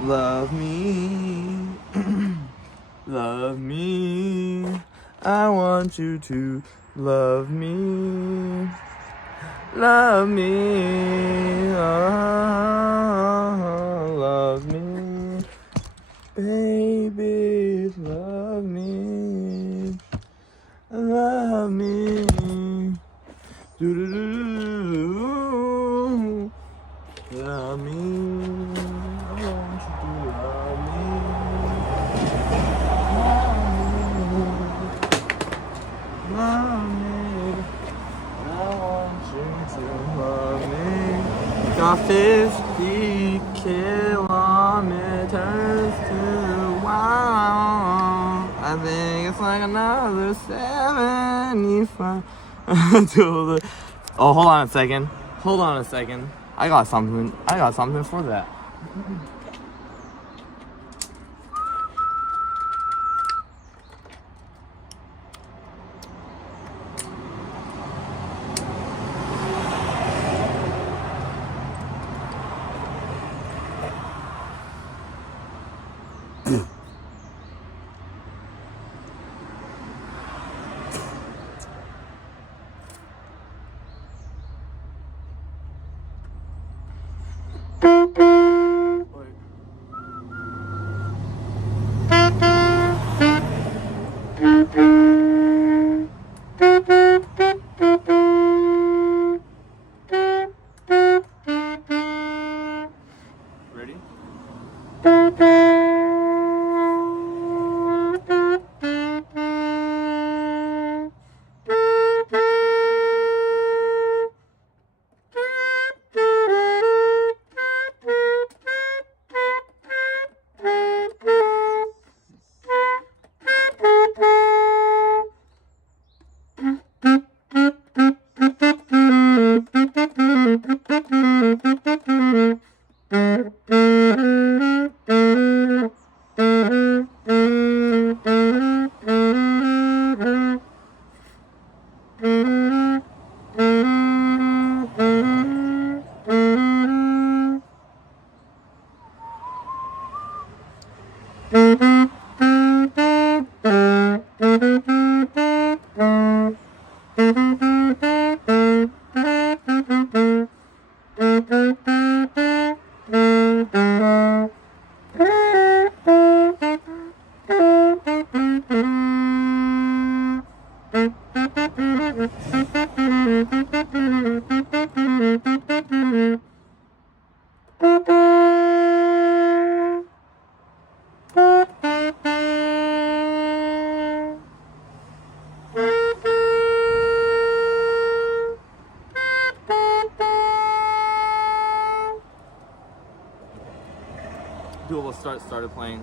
Love me. Love me. I want you to love me. Love me. Oh, love me. Baby, love me. Love me. Do-do-do-do-do. Love me. I want you to love me. Love me. I want you to love me. Got 50 kilometers to wow. I think it's like another 75 till the. Oh, hold on a second. Hold on a second. I got something for that. Ready? Duel started playing.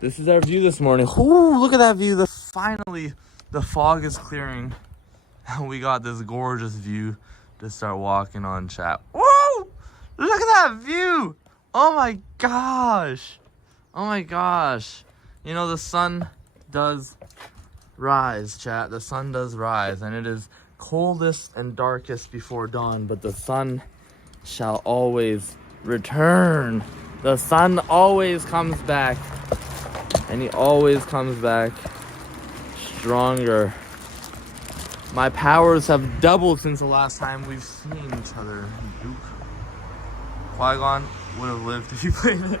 This is our view this morning. Ooh, look at that view. Finally, the fog is clearing. And we got this gorgeous view to start walking on, chat. Whoa! Look at that view! Oh my gosh! Oh my gosh. You know, the sun does rise, chat. The sun does rise, and it is coldest and darkest before dawn, but the sun shall always return. The sun always comes back, and he always comes back stronger. My powers have doubled since the last time we've seen each other. Duke. Qui-Gon would have lived if you played it.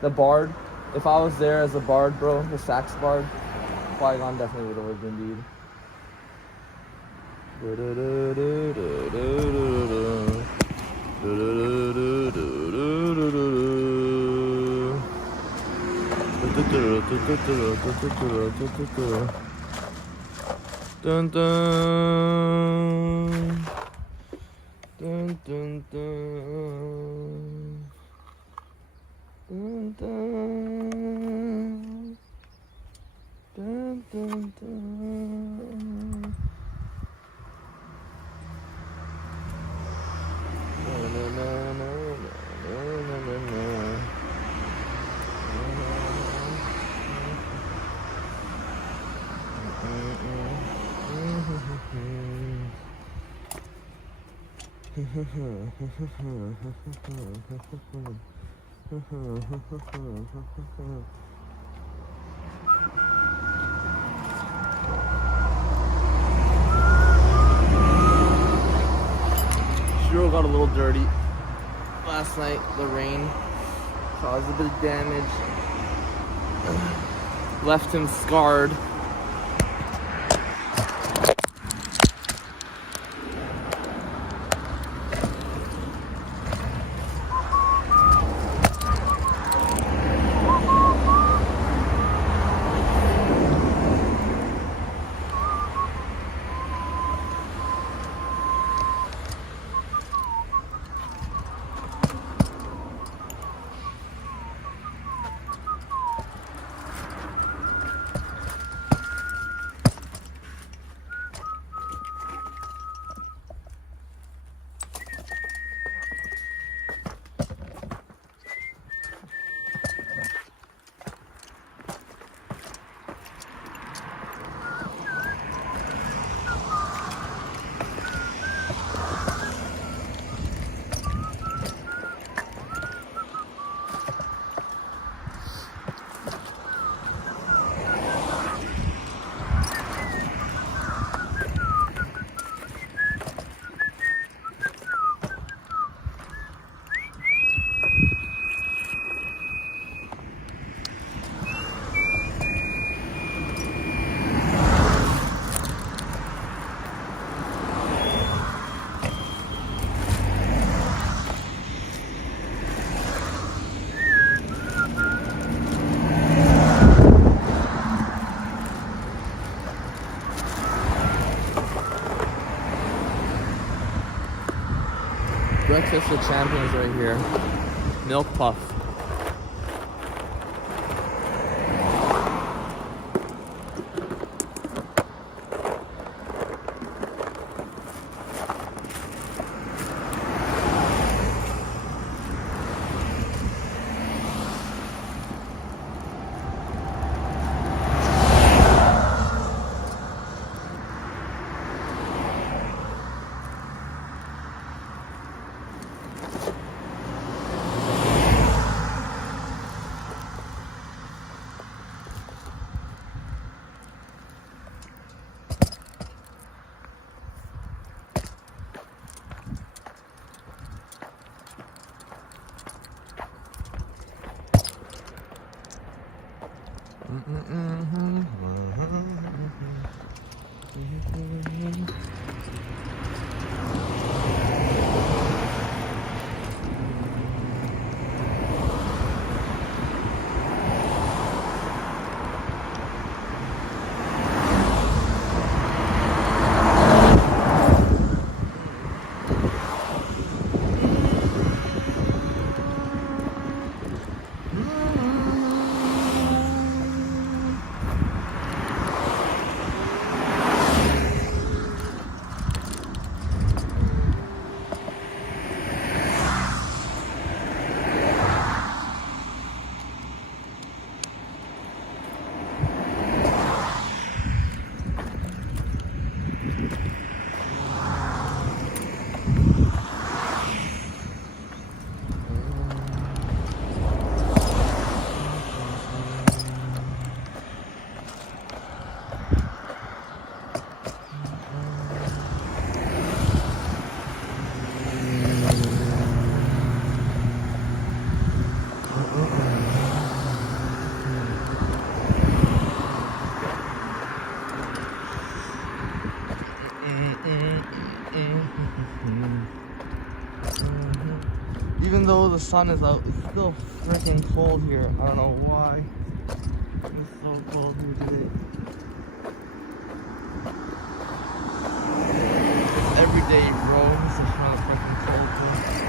The bard, if I was there as a bard, bro, the sax bard, Qui-Gon definitely would have lived indeed. Dun dun. Dun dun dun. Dun dun. Dun dun dun. Shiro got a little dirty last night. The rain caused a bit of damage, left him scarred. Breakfast for champions right here. Milk puff. Even though the sun is out, it's still freaking cold here. I don't know why. It's so cold here today. It's every day, bro. It's just kind of freaking cold here.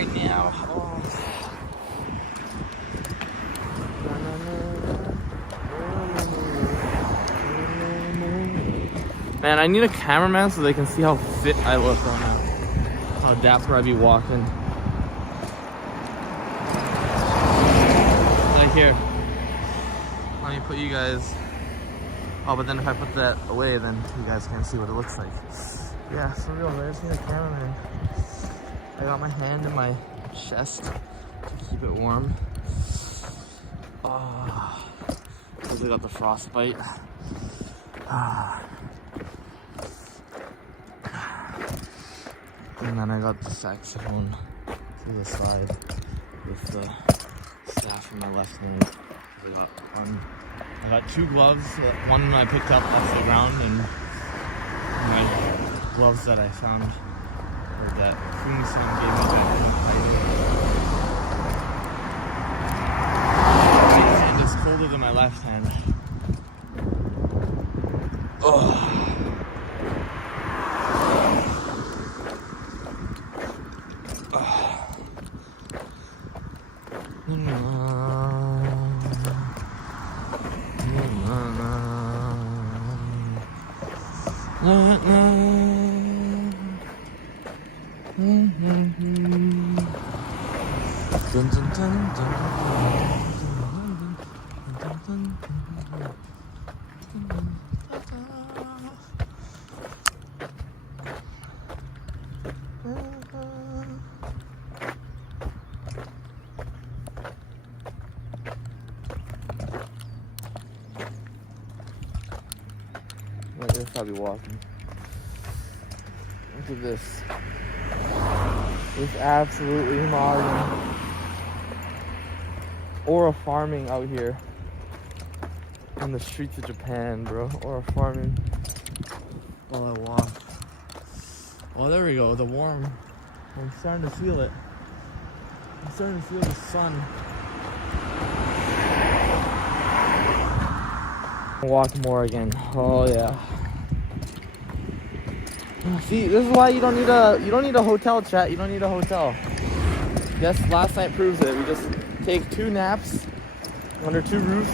right now. Oh. Man, I need a cameraman so they can see how fit I look right now. How dapper I be walking. Like here. Let me put you guys. Oh, but then if I put that away, then you guys can't see what it looks like. Yeah, for real, I just need a cameraman. I got my hand in my chest to keep it warm. Oh, because I got the frostbite. And then I got the saxophone to the side with the staff in my left hand. I got two gloves. One I picked up off the ground, and my gloves that I found, or that Kung-san gave me. My right hand is colder than my left hand. Ugh. Right, I'll probably walking. Look at this. It's absolutely modern. Or farming out here on the streets of Japan, bro. Or farming while I walk. Oh, there we go. The warm. I'm starting to feel it. I'm starting to feel the sun. Walk more again. Oh yeah. See, this is why you don't need a hotel, chat. You don't need a hotel. Yes, last night proves it. We just take 2 naps under 2 roofs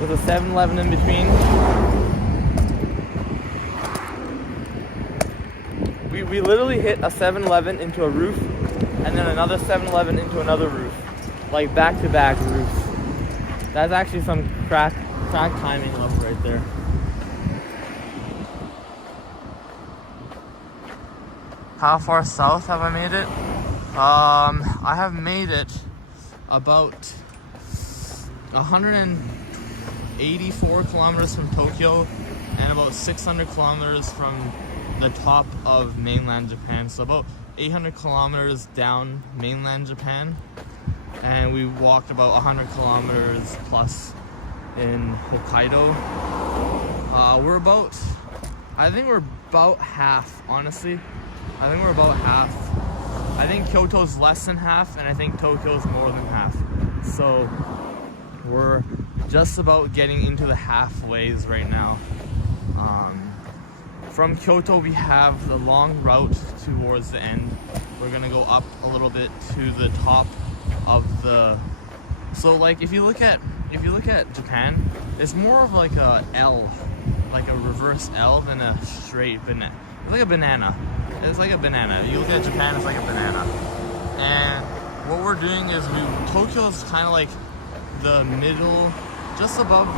with a 7-Eleven in between. We literally hit a 7-Eleven into a roof and then another 7-Eleven into another roof, like back-to-back roofs. That's actually some crack timing up right there. How far south have I made it? I have made it about 184 kilometers from Tokyo and about 600 kilometers from the top of mainland Japan. So about 800 kilometers down mainland Japan. And we walked about 100 kilometers plus in Hokkaido. I think we're about half, honestly. I think we're about half. I think Kyoto's less than half, and I think Tokyo's more than half. So we're just about getting into the halfways right now. From Kyoto, we have the long route towards the end. We're gonna go up a little bit to the top of the. So like if you look at Japan, it's more of like a L, like a reverse L than a straight banana. It's like a banana. It's like a banana. If you look at Japan, it's like a banana. And what we're doing is Tokyo is kind of like the middle, just above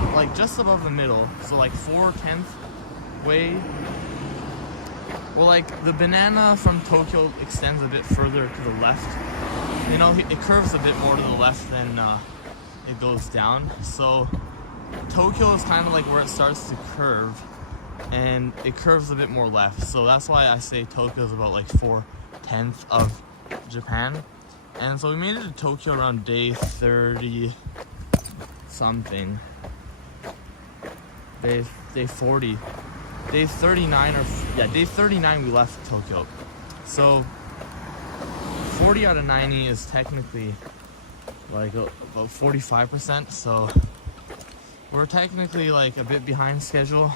the middle. So like 4/10 way. Well, like the banana from Tokyo extends a bit further to the left. You know, it curves a bit more to the left than it goes down. So Tokyo is kind of like where it starts to curve, and it curves a bit more left. So that's why I say Tokyo is about like 4/10 of Japan. And so we made it to Tokyo around day 30 something. Day 40. Day 39 day 39 we left Tokyo. So 40 out of 90 is technically like about 45%. So we're technically like a bit behind schedule.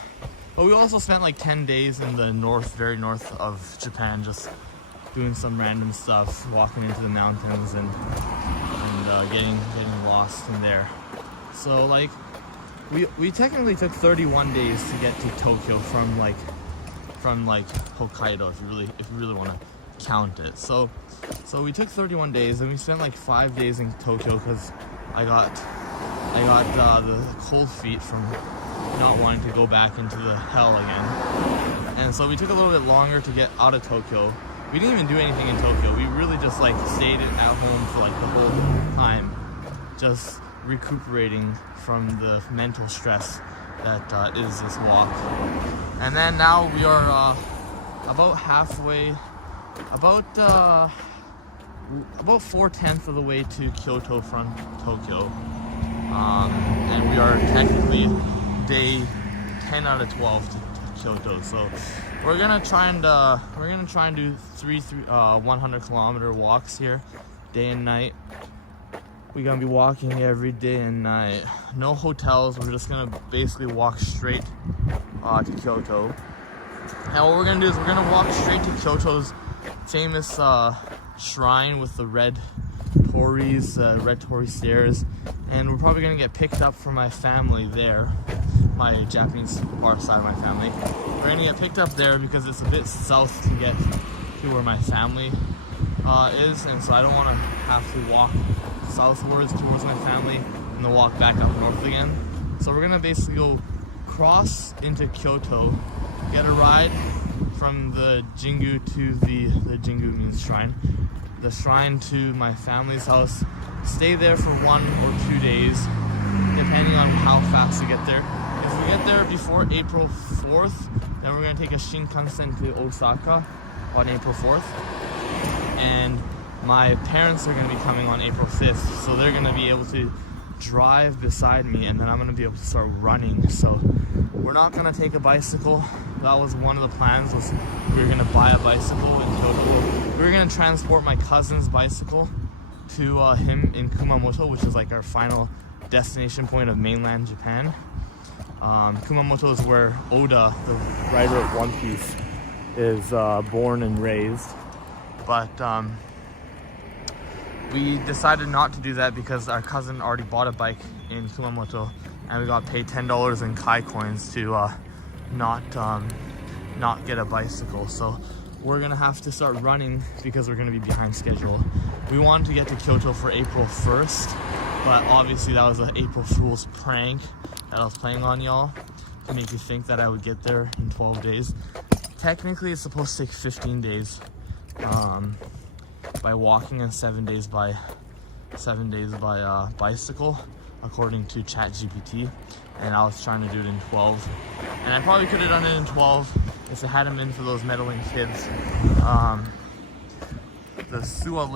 But we also spent like 10 days in the north, very north of Japan, just doing some random stuff, walking into the mountains and getting lost in there. So like we technically took 31 days to get to Tokyo from Hokkaido, if you really want to count it. So we took 31 days, and we spent like 5 days in Tokyo because I got the cold feet from not wanting to go back into the hell again. And so we took a little bit longer to get out of Tokyo. We didn't even do anything in Tokyo. We really just like stayed at home for like the whole time, just recuperating from the mental stress that is this walk. And then now we are about halfway, about 4/10 of the way to Kyoto from Tokyo. And we are technically day 10 out of 12 to Kyoto. So we're gonna try and do three 100-kilometer walks here, day and night. We're gonna be walking every day and night. No hotels. We're just gonna basically walk straight to Kyoto. And what we're gonna do is we're gonna walk straight to Kyoto's famous shrine with the red torii stairs, and we're probably gonna get picked up for my family there, my Japanese side of my family. We're gonna get picked up there because it's a bit south to get to where my family is, and so I don't want to have to walk southwards towards my family and then walk back up north again. So we're gonna basically go cross into Kyoto, get a ride from the Jingu to the Jingu means shrine, the shrine to my family's house, stay there for 1 or 2 days depending on how fast we get there. If we get there before April 4th, then we're gonna take a Shinkansen to Osaka on April 4th, and my parents are gonna be coming on April 5th, so they're gonna be able to drive beside me, and then I'm gonna be able to start running. So we're not gonna take a bicycle. That was one of the plans, was we were gonna buy a bicycle in Kyoto. We were gonna transport my cousin's bicycle to him in Kumamoto, which is like our final destination point of mainland Japan. Kumamoto is where Oda, the writer of One Piece, is born and raised. But we decided not to do that because our cousin already bought a bike in Kumamoto, and we got paid $10 in Kai coins to not get a bicycle. So we're gonna have to start running because we're gonna be behind schedule. We wanted to get to Kyoto for April 1st, but obviously that was an April Fool's prank that I was playing on y'all to make you think that I would get there in 12 days. Technically it's supposed to take 15 days by walking and 7 days by bicycle, according to ChatGPT, and I was trying to do it in 12, and I probably could have done it in 12 if it hadn't been for those meddling kids. The Suwa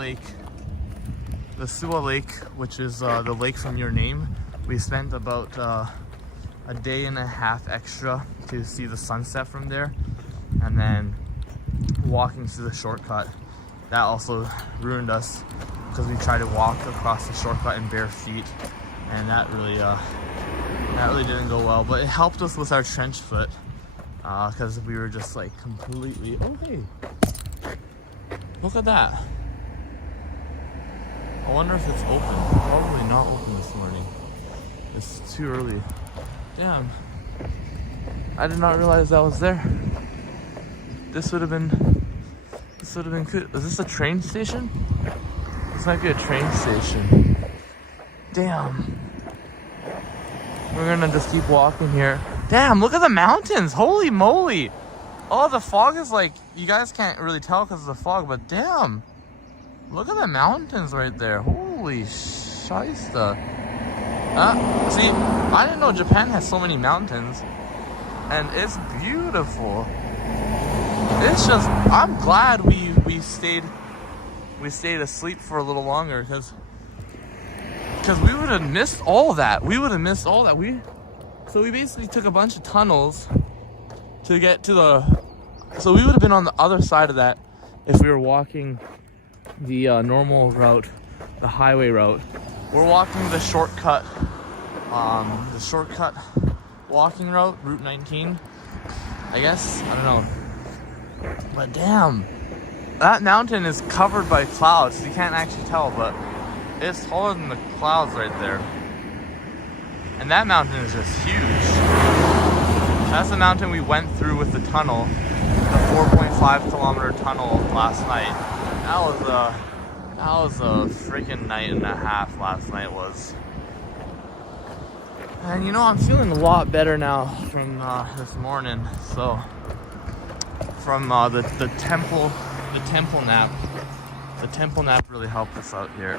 Lake, which is the lake from your name, we spent about a day and a half extra to see the sunset from there, and then walking through the shortcut, that also ruined us because we tried to walk across the shortcut in bare feet, and that really didn't go well. But it helped us with our trench foot because we were just like completely, oh hey, look at that. I wonder if it's open. Probably not open this morning. It's too early. Damn, I did not realize that was there. This would have been good. Is this a train station? This might be a train station. Damn. We're gonna just keep walking here. Damn, look at the mountains. Holy moly. Oh, the fog is like, you guys can't really tell because of the fog, but damn. Look at the mountains right there. Holy shiesta. See, I didn't know Japan has so many mountains. And it's beautiful. It's just, I'm glad we stayed asleep for a little longer because we would have missed all that. So we basically took a bunch of tunnels to get to so we would have been on the other side of that if we were walking the normal route, the highway route. We're walking the shortcut walking route, Route 19, I guess. I don't know. But damn, That mountain is covered by clouds. You can't actually tell, but it's taller than the clouds right there. And that mountain is just huge. That's the mountain we went through with the tunnel, the 4.5 kilometer tunnel last night. That was a freaking night and a half last night was. And you know, I'm feeling a lot better now from this morning. So from the temple nap. The temple nap really helped us out here.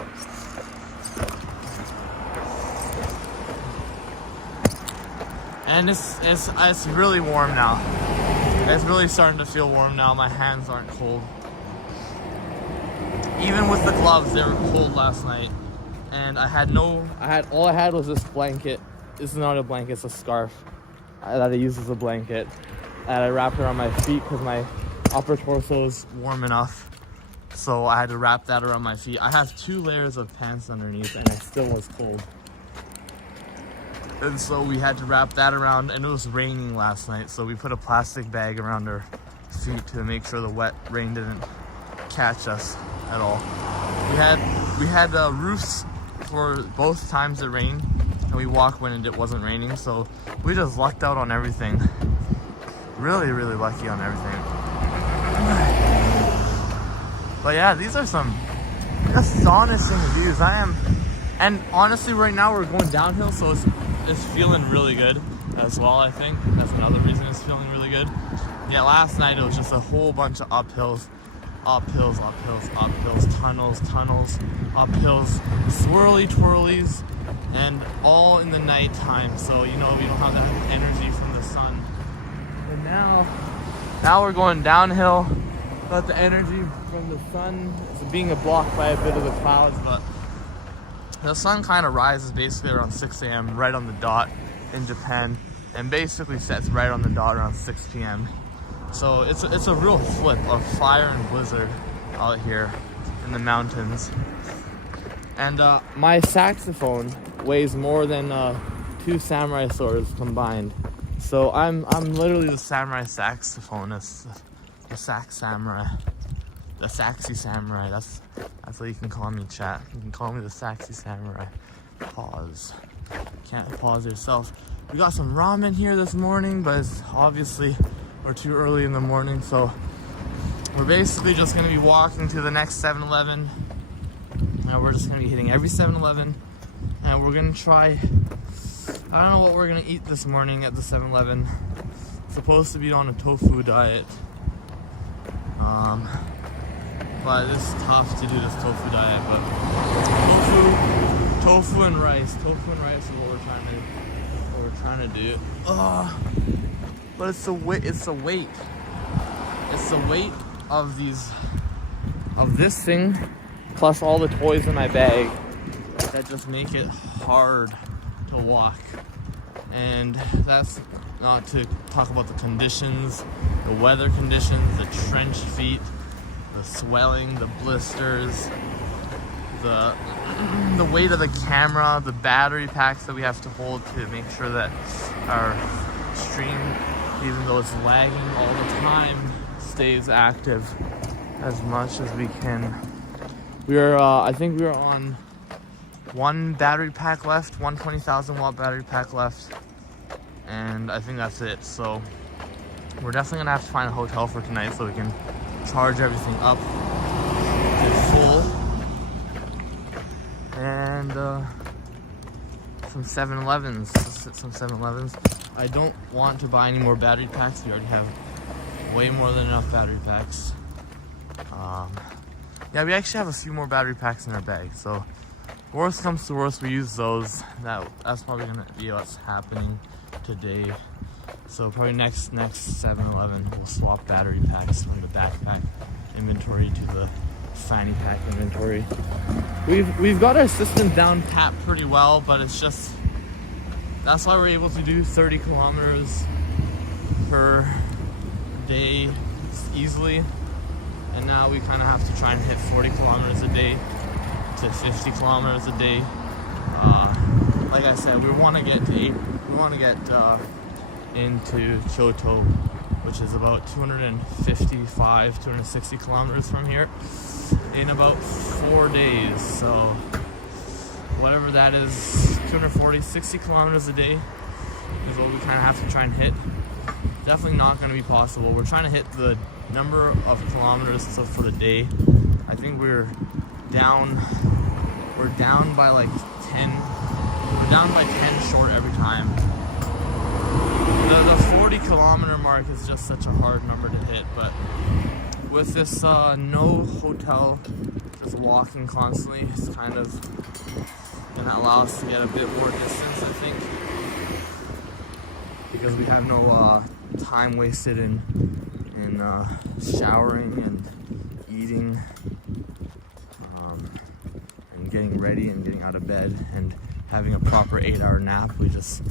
And it's really warm now. It's really starting to feel warm now. My hands aren't cold. Even with the gloves, they were cold last night. And all I had was this blanket. This is not a blanket, it's a scarf that I use as a blanket. And I wrapped it around my feet because my upper torso is warm enough. So I had to wrap that around my feet. I have 2 layers of pants underneath and it still was cold. And so we had to wrap that around, and it was raining last night. So we put a plastic bag around our feet to make sure the wet rain didn't catch us at all. We had roofs for both times it rained, and we walked when it wasn't raining. So we just lucked out on everything. Really, really lucky on everything. But yeah, these are some astonishing views. And honestly, right now we're going downhill, so it's feeling really good as well. I think that's another reason it's feeling really good. Yeah, last night it was just a whole bunch of uphills, tunnels, uphills, swirly twirlies, and all in the nighttime. So you know we don't have that energy from the sun. And now we're going downhill. But the energy from the sun is being blocked by a bit of the clouds, but the sun kind of rises basically around 6 a.m. right on the dot in Japan, and basically sets right on the dot around 6 p.m. So it's a real flip of fire and blizzard out here in the mountains. And my saxophone weighs more than 2 samurai swords combined. So I'm literally the samurai saxophonist. The sax samurai, the saxy samurai. That's what you can call me, chat. You can call me the saxy samurai. Pause. Can't pause yourself. We got some ramen here this morning, but it's obviously we're too early in the morning, so we're basically just gonna be walking to the next 7-Eleven, and we're just gonna be hitting every 7-Eleven, and we're gonna try. I don't know what we're gonna eat this morning at the 7-Eleven. Supposed to be on a tofu diet. But it's tough to do this tofu diet, but tofu and rice is what we're trying to do. But it's the weight of this thing plus all the toys in my bag that just make it hard to walk. And that's not to talk about the conditions, the weather conditions, the trenched feet, the swelling, the blisters, the weight of the camera, the battery packs that we have to hold to make sure that our stream, even though it's lagging all the time, stays active as much as we can. I think we are on 1 battery pack left, 120,000 watt battery pack left, and I think that's it. So we're definitely gonna have to find a hotel for tonight so we can charge everything up to full. And some 7-Elevens. Let's hit some 7-Elevens. I don't want to buy any more battery packs. We already have way more than enough battery packs. Yeah, we actually have a few more battery packs in our bag. So worst comes to worst, we use those. That's probably gonna be what's happening today. So probably next 7-Eleven we'll swap battery packs from the backpack inventory to the fanny pack inventory. We've got our system down pat pretty well, but it's just that's why we're able to do 30 kilometers per day easily. And now we kind of have to try and hit 40 kilometers a day to 50 kilometers a day. Like I said, we want to get into Kyoto which is about 255, 260 kilometers from here, in about 4 days. So whatever that is, 240, 60 kilometers a day is what we kind of have to try and hit. Definitely not going to be possible. We're trying to hit the number of kilometers for the day. I think we're down by like 10. We're down by 10 short every time. The 40 kilometer mark is just such a hard number to hit, but with this no hotel, just walking constantly, it's kind of gonna allow us to get a bit more distance, I think, because we have no time wasted in showering and eating, and getting ready and getting out of bed and having a proper 8-hour nap. We just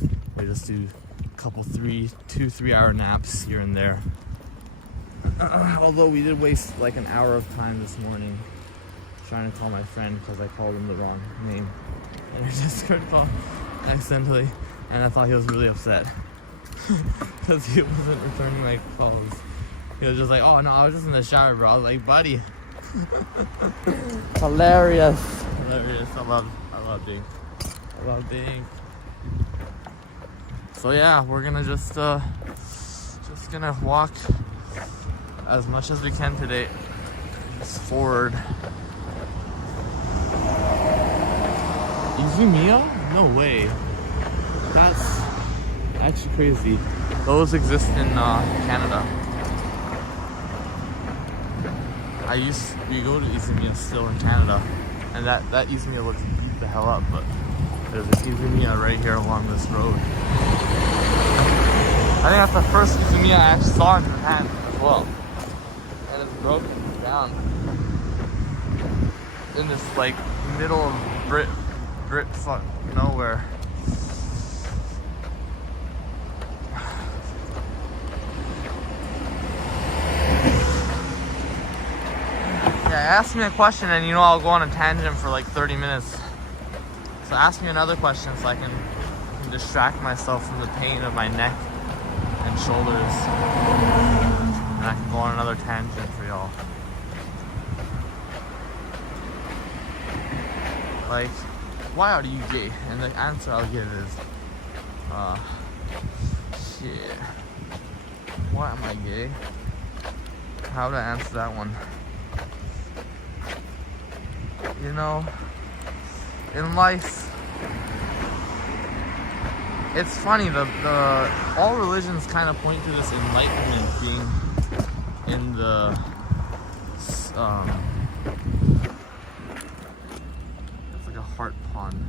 do a couple 2-3 hour naps here and there. Although we did waste like an hour of time this morning trying to call my friend because I called him the wrong name in a Discord call accidentally, and I thought he was really upset because he wasn't returning my calls. He was just like, "Oh no, I was just in the shower, bro." I was like, "Buddy." Hilarious. I love Dink. So yeah, we're gonna just gonna walk as much as we can today. Just forward. Izumiya? No way. That's actually crazy. Those exist in Canada. We go to Izumiya still in Canada, and that Izumiya looks beat the hell up, but there's an Izumiya right here along this road. I think that's the first Izumiya I actually saw in Japan as well. And it's broken down in this like middle of Brit fuck nowhere. Yeah, ask me a question and I'll go on a tangent for like 30 minutes. So ask me another question so I can distract myself from the pain of my neck and shoulders. And I can go on another tangent for y'all. Like, why are you gay? And the answer I'll give is, shit. Why am I gay? How to answer that one? In life, it's funny, all religions kind of point to this enlightenment being in the, it's like a heart pond,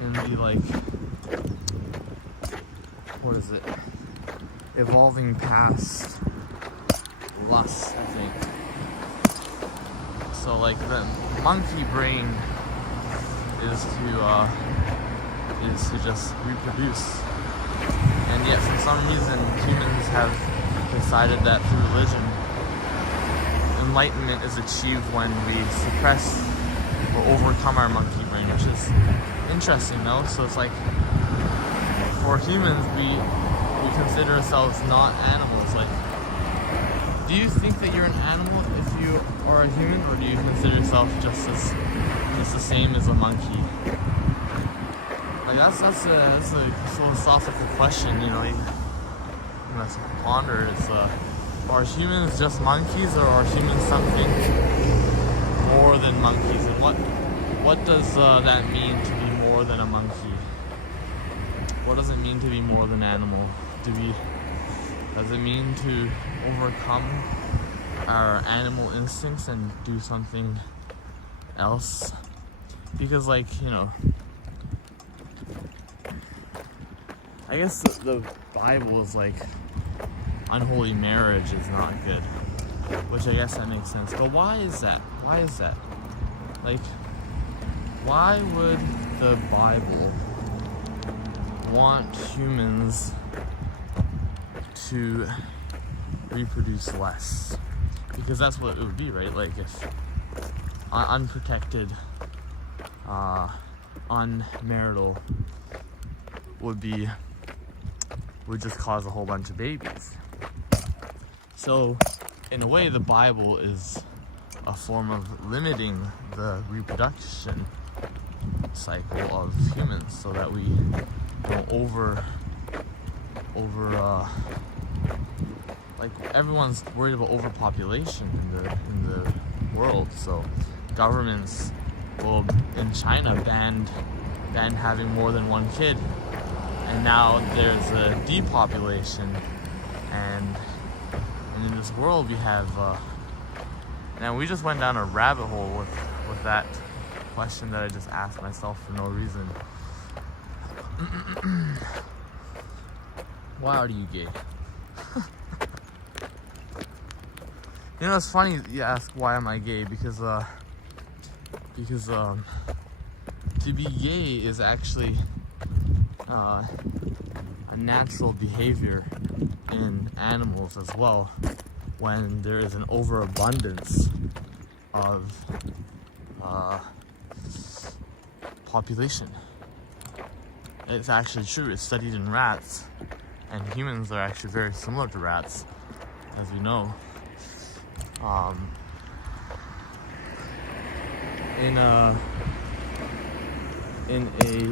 in the like, what is it, evolving past lust, I think. So like the monkey brain is to just reproduce, and yet for some reason humans have decided that through religion, enlightenment is achieved when we suppress or overcome our monkey brain, which is interesting though. So it's like, for humans, we consider ourselves not animals. Like, do you think that you're an animal if you are a human, or do you consider yourself just the same as a monkey? Like that's a philosophical question, you must ponder. It's are humans just monkeys, or are humans something more than monkeys? And what does that mean to be more than a monkey? What does it mean to be more than animal? Does it mean to overcome our animal instincts and do something else? Because I guess the Bible is like, unholy marriage is not good, which I guess that makes sense. But why is that? Like, why would the Bible want humans to reproduce less? Because that's what it would be, right? Like, if unprotected, unmarital would just cause a whole bunch of babies. So, in a way, the Bible is a form of limiting the reproduction cycle of humans, so that we don't like everyone's worried about overpopulation in the world. So governments, well, in China banned having more than one kid, and now there's a depopulation, and in this world we have and we just went down a rabbit hole with that question that I just asked myself for no reason. Why are you gay? You know, it's funny you ask why am I gay, because to be gay is actually a natural behavior in animals as well, when there is an overabundance of population. It's actually true. It's studied in rats, and humans are actually very similar to rats, as you know. In a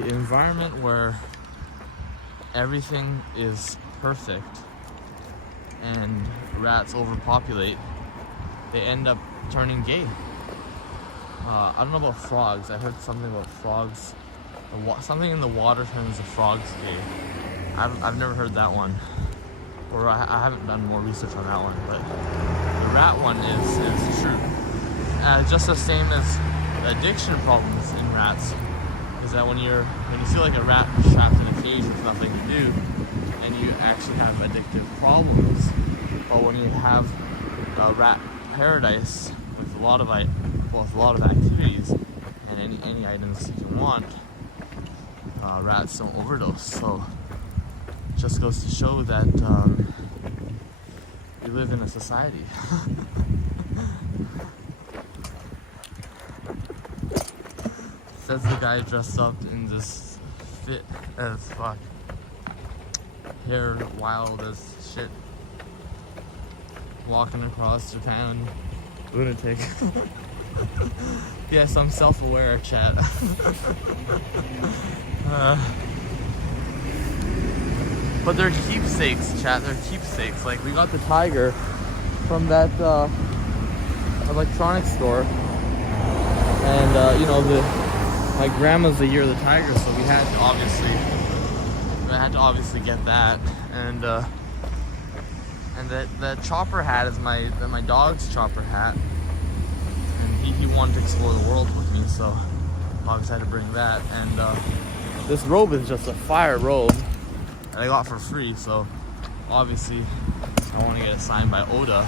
environment where everything is perfect and rats overpopulate, they end up turning gay. I don't know about frogs. I heard something about frogs. Something in the water turns the frogs gay. I've never heard that one, or I haven't done more research on that one. But the rat one is true. Just the same as addiction problems in rats, is that when you feel like a rat trapped in a cage with nothing to do, and you actually have addictive problems. But when you have a rat paradise with a lot of activities and any items you can want, rats don't overdose. So it just goes to show that we live in a society. Says the guy dressed up in this fit as fuck, hair wild as shit, walking across Japan, lunatic. Yes, I'm self-aware, chat. But they're keepsakes, chat. They're keepsakes. Like, we got the tiger from that electronics store, and you know, my grandma's the year of the tiger, so we had to obviously get that, and that chopper hat is my dog's chopper hat, and he wanted to explore the world with me, so obviously I had to bring that. And this robe is just a fire robe that I got for free, so obviously I want to get it signed by Oda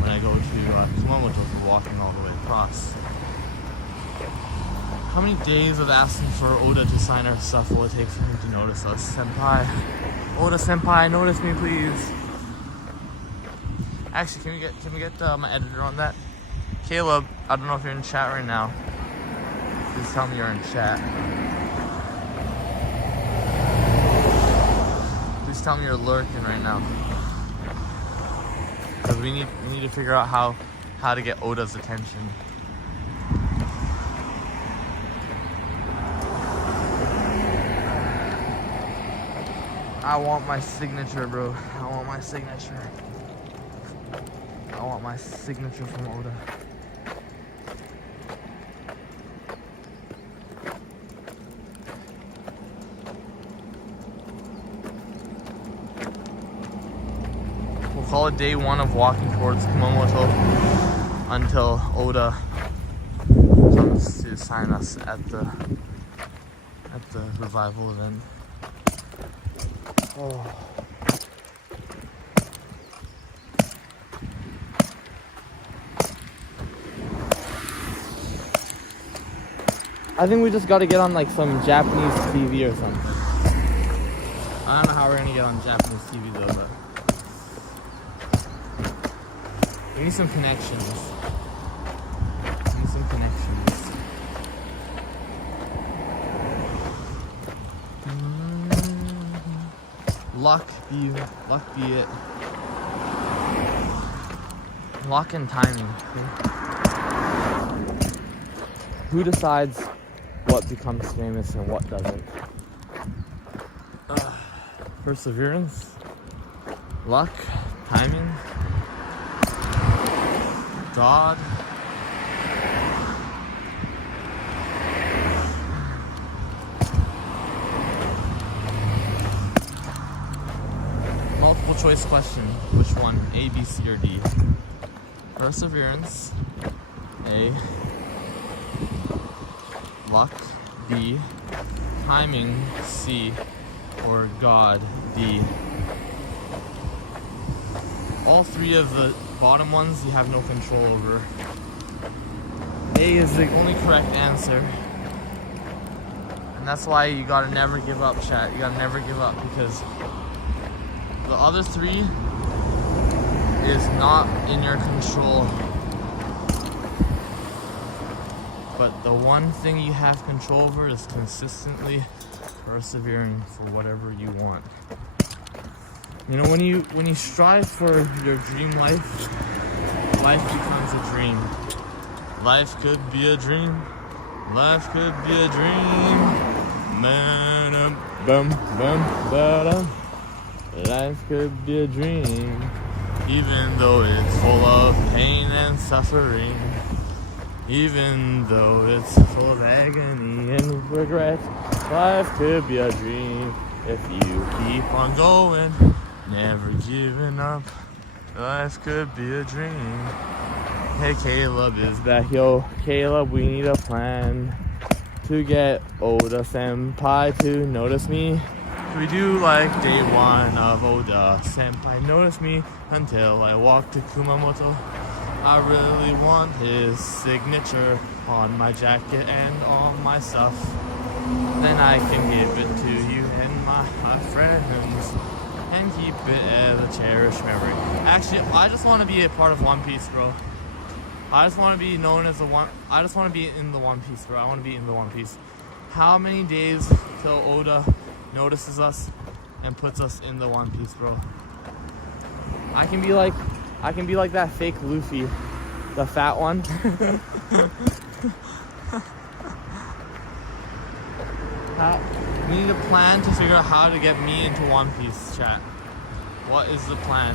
when I go to Kumamoto for walking all the way across. How many days of asking for Oda to sign our stuff will it take for him to notice us? Senpai. Oda senpai, notice me please. Actually, can we get my editor on that? Caleb, I don't know if you're in chat right now. Please tell me you're in chat. Please tell me you're lurking right now. Because we need to figure out how to get Oda's attention. I want my signature, bro. I want my signature. I want my signature from Oda. We'll call it day one of walking towards Kumamoto until Oda comes to sign us at the revival event. Oh. I think we just gotta get on like some Japanese TV or something. I don't know how we're gonna get on Japanese TV though, but we need some connections. We need some connections. Luck be it. luck and timing. Okay? Who decides what becomes famous and what doesn't? Perseverance, luck, timing, God. Multiple choice question. Which one? A, B, C, or D? Perseverance. A. Luck. B. Timing. C. Or God. D. All three of the bottom ones you have no control over. A is the only correct answer. And that's why you gotta never give up, chat. You gotta never give up, because the other three is not in your control. But the one thing you have control over is consistently persevering for whatever you want. You know, when you strive for your dream life, life becomes a dream. Life could be a dream. Life could be a dream. Man, bum, bum, ba-dum. Life could be a dream, even though it's full of pain and suffering. Even though it's full of agony and regret, life could be a dream if you keep on going, never giving up. Life could be a dream. Hey, Caleb is back. Yo, Caleb, we need a plan to get Oda Senpai to notice me. We do like day one of Oda Senpai notice me until I walk to Kumamoto. I really want his signature on my jacket and on my stuff. Then I can give it to you and my friends and keep it as a cherished memory. Actually, I just want to be a part of One Piece, bro. I just want to be known as I just want to be in the One Piece, bro. I want to be in the One Piece. How many days till Oda notices us and puts us in the One Piece, bro? I can be like that fake Luffy, the fat one. We need a plan to figure out how to get me into One Piece, chat. What is the plan?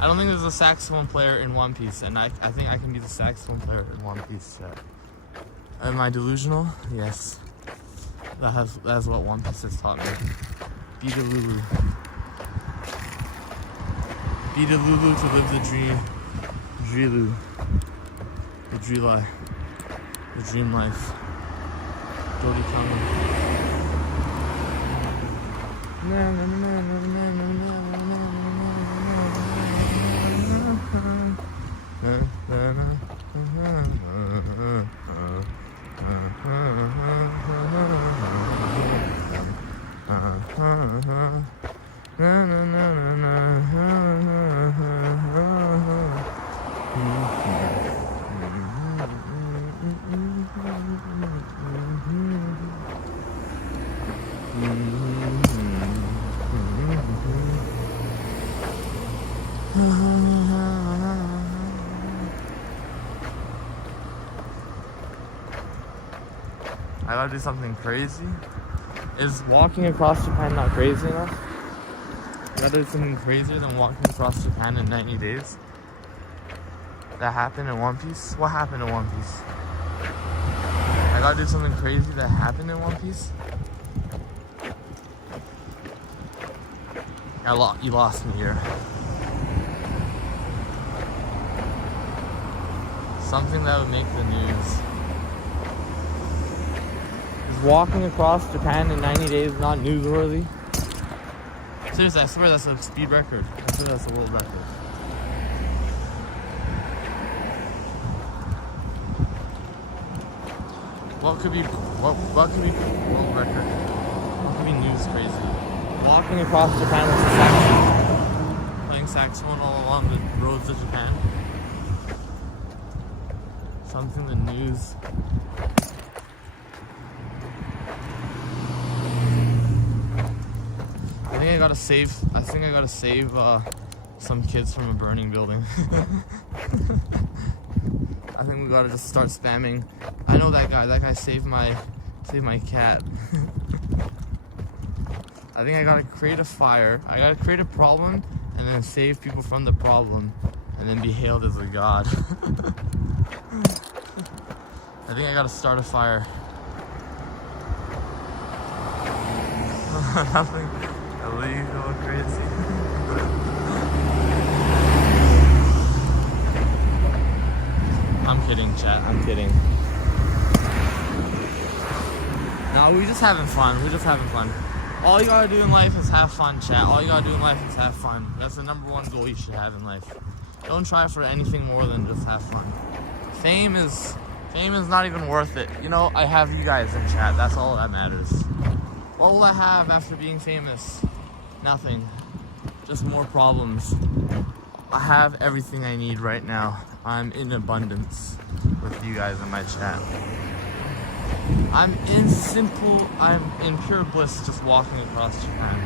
I don't think there's a saxophone player in One Piece, and I think I can be the saxophone player in One Piece, chat. Am I delusional? Yes. That's what One Piece has taught me. Be the Lulu. Be the Lulu to live the dream. Dreelu. The Dreeli. The dream life. Dorikama. I gotta do something crazy. Is walking across Japan not crazy enough? I gotta do something crazier than walking across Japan in 90 days. That happened in One Piece? What happened in One Piece? I gotta do something crazy that happened in One Piece? You lost me here. Something that would make the news. Is walking across Japan in 90 days not newsworthy? Seriously, I swear that's a speed record. I swear that's a world record. What could be world record? What could be news crazy? Walking across Japan with a saxophone. Playing saxophone all along the roads of Japan. Something the news. I think I gotta save some kids from a burning building. I think we gotta just start spamming. I know that guy. That guy saved my cat. I think I gotta create a fire. I gotta create a problem and then save people from the problem and then be hailed as a god. I think I gotta start a fire. Nothing illegal, crazy. I'm kidding, chat. I'm kidding. No, we just having fun. We're just having fun. All you gotta do in life is have fun, chat. All you gotta do in life is have fun. That's the #1 goal you should have in life. Don't try for anything more than just have fun. Fame is not even worth it. You know, I have you guys in chat. That's all that matters. What will I have after being famous? Nothing. Just more problems. I have everything I need right now. I'm in abundance with you guys in my chat. I'm in pure bliss just walking across Japan.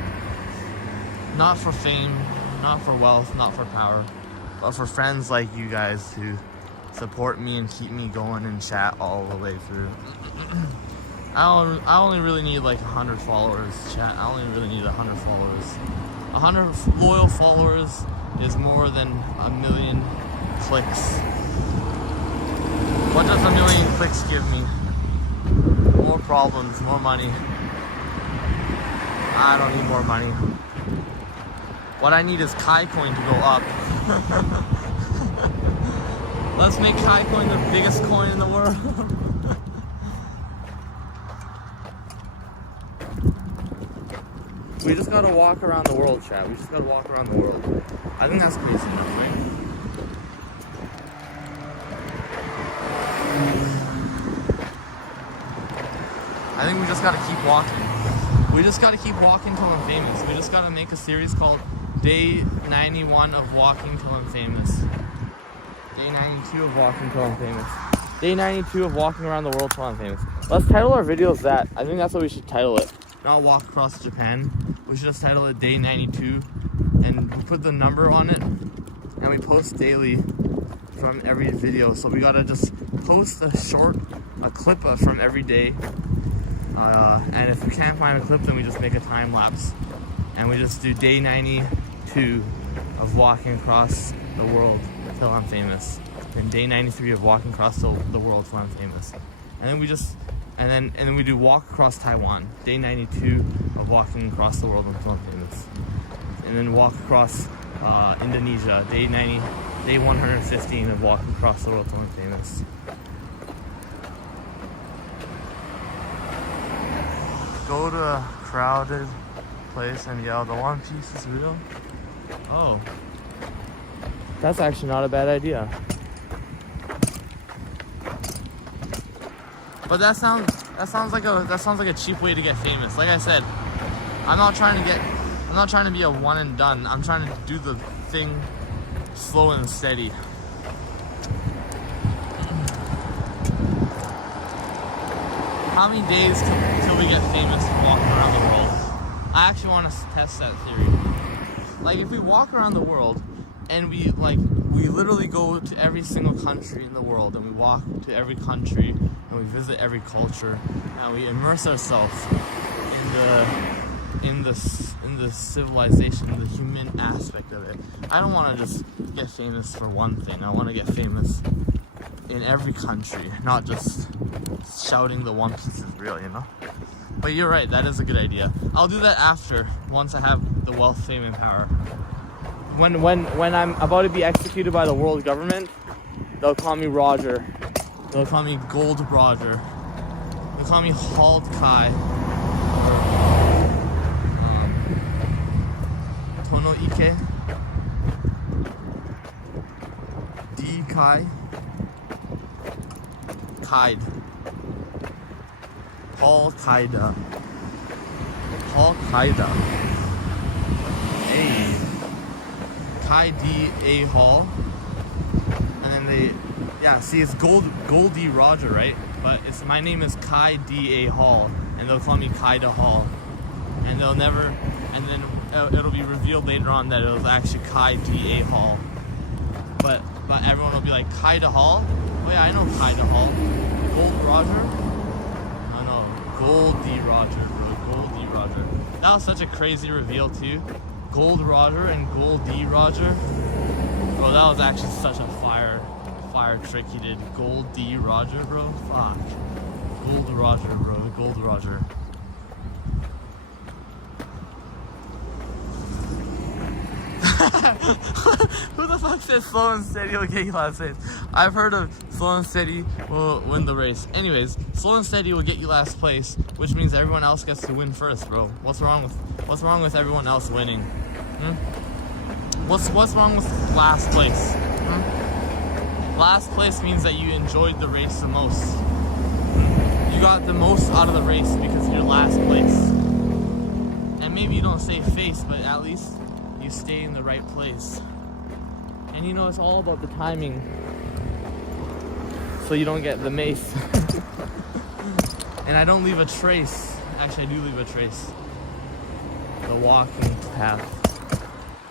Not for fame, not for wealth, not for power, but for friends like you guys who support me and keep me going in chat all the way through. I only really need like 100 followers, chat. I only really need 100 followers. 100 loyal followers is more than 1,000,000 clicks. What does 1,000,000 clicks give me? More problems, more money. I don't need more money. What I need is Kai coin to go up. Let's make Kai coin the biggest coin in the world. We just gotta walk around the world, chat. We just gotta walk around the world. I think that's crazy enough, right? I think we just gotta keep walking. We just gotta keep walking till I'm famous. We just gotta make a series called Day 91 of Walking Till I'm Famous. Day 92 of Walking Till I'm Famous. Day 92 of Walking Around the World Till I'm Famous. Let's title our videos that. I think that's what we should title it. Not Walk Across Japan. We should just title it Day 92 and put the number on it. And we post daily from every video. So we gotta just post a clip from every day. And if we can't find a clip, then we just make a time lapse. And we just do Day 92 of walking across the world till I'm famous. Then Day 93 of walking across the world till I'm famous. And then we just, and then we do walk across Taiwan. Day 92 of walking across the world until I'm famous. And then walk across Indonesia. Day 115 of walking across the world till I'm famous. Go to a crowded place and yell, "The One Piece is real." Oh, that's actually not a bad idea. But that sounds like a cheap way to get famous. Like I said, I'm not trying to be a one and done. I'm trying to do the thing slow and steady. How many days till we get famous walking around the world? I actually want to test that theory. Like, if we walk around the world and we literally go to every single country in the world, and we walk to every country and we visit every culture and we immerse ourselves in the civilization, the human aspect of it. I don't want to just get famous for one thing. I want to get famous in every country, not just shouting the One Piece is real, you know? But you're right, that is a good idea. I'll do that once I have the wealth, fame, and power. When I'm about to be executed by the world government, they'll call me Roger. They'll call me Gold Roger. They'll call me Halt Kai. Tono Ike. D Kai. Kaid. Hall Qaeda. Hall Qaeda. A. Kai D A Hall. And then it's Goldie Roger, right? But my name is Kai D A Hall, and they'll call me Kaida Hall. And then it'll be revealed later on that it was actually Kai D.A. Hall. But everyone will be like, Kai de Hall? Oh yeah, I know Kai de Hall. Gold Roger? No, Gold D. Roger, bro. Gold D. Roger. That was such a crazy reveal too. Gold Roger and Gold D. Roger. Bro, that was actually such a fire trick he did. Gold D. Roger, bro. Fuck. Gold Roger, bro. Gold Roger. Who the fuck says slow and steady will get you last place? I've heard of slow and steady will win the race. Anyways, slow and steady will get you last place, which means everyone else gets to win first, bro. What's wrong with everyone else winning? What's wrong with last place? Last place means that you enjoyed the race the most. You got the most out of the race because you're last place. And maybe you don't save face, but at least you stay in the right place. And you know, it's all about the timing, so you don't get the mace. And I don't leave a trace. Actually, I do leave a trace. The walking path.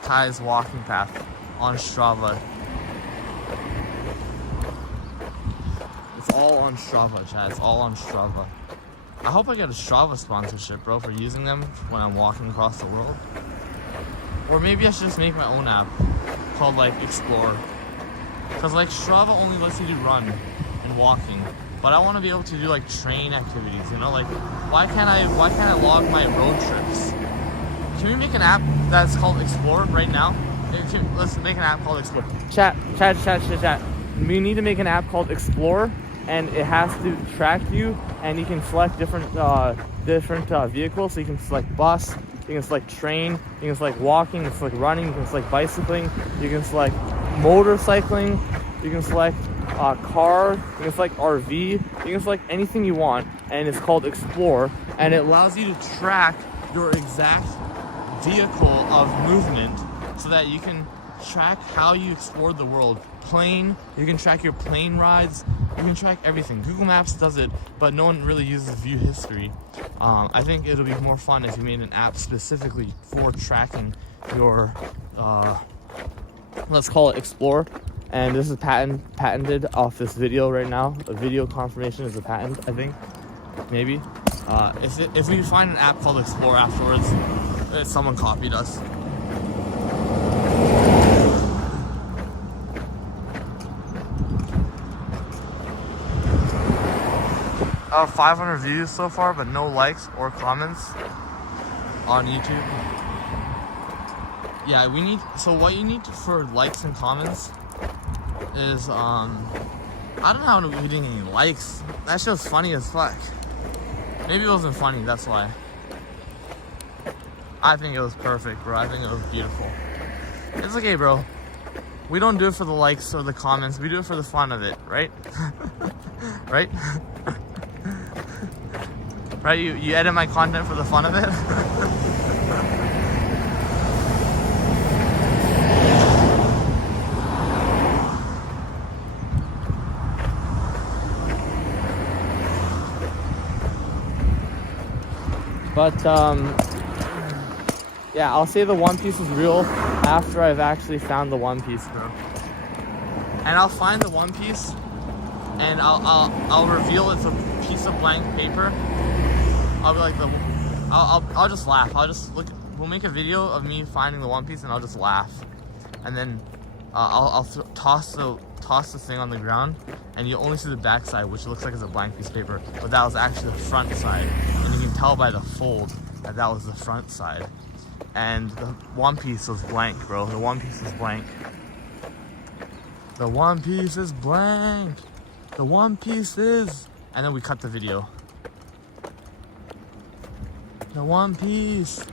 Kai's walking path on Strava. It's all on Strava, chat. It's all on Strava. I hope I get a Strava sponsorship, bro, for using them when I'm walking across the world. Or maybe I should just make my own app called like Explore. Cause like Strava only lets you do run and walking, but I want to be able to do like train activities. You know, like why can't I log my road trips? Can we make an app that's called Explore right now? Let's make an app called Explore. Chat. We need to make an app called Explore, and it has to track you, and you can select different vehicles. So you can select bus, you can select train, you can select walking, you can select running, you can select bicycling, you can select motorcycling, you can select car, you can select RV, you can select anything you want, and it's called Explore, and it allows you to track your exact vehicle of movement so that you can track how you explored the world. Plane, you can track your plane rides, you can track everything. Google Maps does it, but no one really uses view history. I think it'll be more fun if you made an app specifically for tracking your, let's call it Explore. And this is patented off this video right now. A video confirmation is a patent, I think, maybe. If we find an app called Explore afterwards, someone copied us. 500 views so far, but no likes or comments on YouTube. Yeah, so what you need for likes and comments is, I don't know how we didn't get any likes. That show's funny as fuck. Maybe it wasn't funny, that's why. I think it was perfect, bro. I think it was beautiful. It's okay, bro. We don't do it for the likes or the comments. We do it for the fun of it, right? Right? Right? You edit my content for the fun of it? But, yeah, I'll say the One Piece is real after I've actually found the One Piece, bro. And I'll find the One Piece, and I'll reveal it's a piece of blank paper. I'll be like I'll just laugh. We'll make a video of me finding the One Piece, and I'll just laugh. And then I'll toss the thing on the ground, and you'll only see the back side, which looks like it's a blank piece of paper, but that was actually the front side. And you can tell by the fold that was the front side. And the One Piece was blank, bro. The One Piece is blank. The One Piece is blank. The One Piece is... And then we cut the video. The One Piece.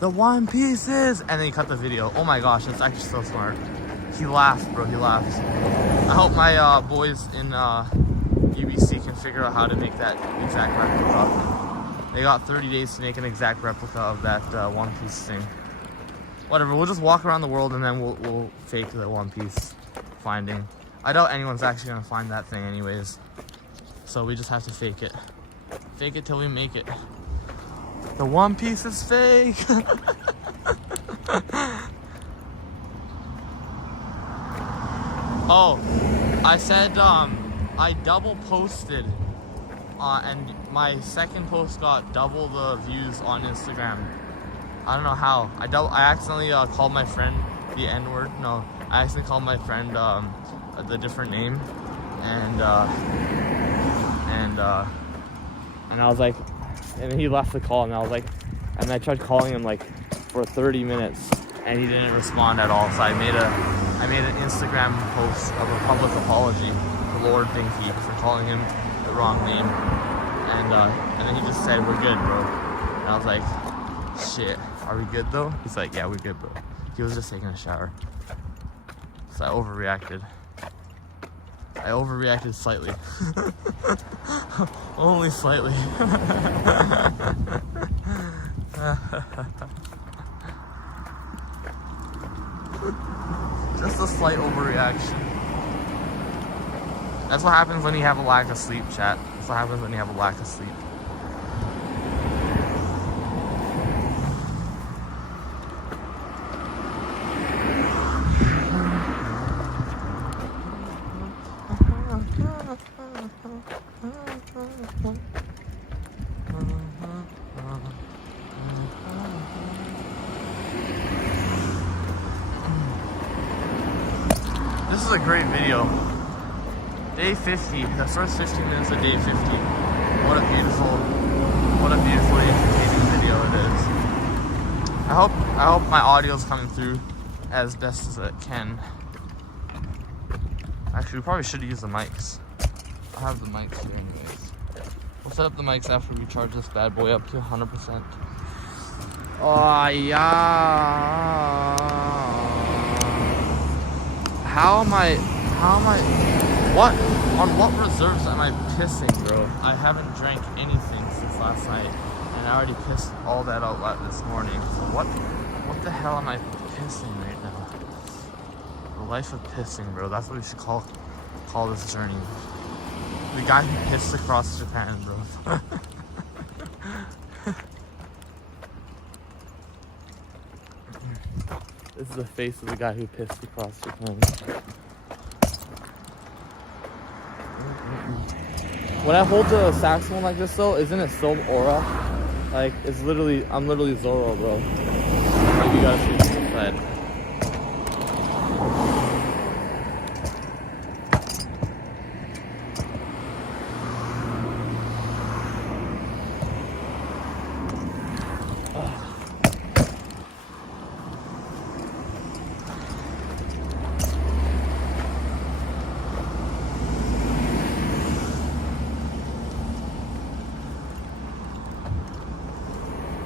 The One Piece is... And then you cut the video. Oh my gosh, that's actually so smart. He laughed, bro. He laughed. I hope my boys in UBC can figure out how to make that exact replica. They got 30 days to make an exact replica of that One Piece thing. Whatever, we'll just walk around the world and then we'll fake the One Piece finding. I doubt anyone's actually gonna find that thing anyways. So we just have to fake it. Fake it till we make it. The One Piece is fake! Oh, I said I double posted, and my second post got double the views on Instagram. I don't know how. I accidentally called my friend the N-word. No, I accidentally called my friend the different name, and I was like, and he left the call, and I was like, and I tried calling him like for 30 minutes, and he didn't respond at all. So I made an Instagram post of a public apology to Lord Dinky for calling him the wrong name, and then he just said, "We're good, bro." And I was like, "Shit, are we good though?" He's like, "Yeah, we're good, bro." He was just taking a shower, so I overreacted. I overreacted slightly. Only slightly. Just a slight overreaction. That's what happens when you have a lack of sleep, chat. That's what happens when you have a lack of sleep. This is a great video. Day 50, the first 15 minutes of day 50. What a beautifully entertaining video it is. I hope my audio's coming through as best as it can. Actually, we probably should use the mics. I have the mics here anyways. We'll set up the mics after we charge this bad boy up to 100%. Oh yeah. How am I, on what reserves am I pissing, bro? I haven't drank anything since last night, and I already pissed all that out this morning. So what the hell am I pissing right now? The life of pissing, bro. That's what we should call this journey. The guy who pissed across Japan, bro. This is the face of the guy who pissed across Japan. When I hold the saxophone like this though, isn't it so aura? Like, I'm literally Zorro, bro. Like, you gotta see this head.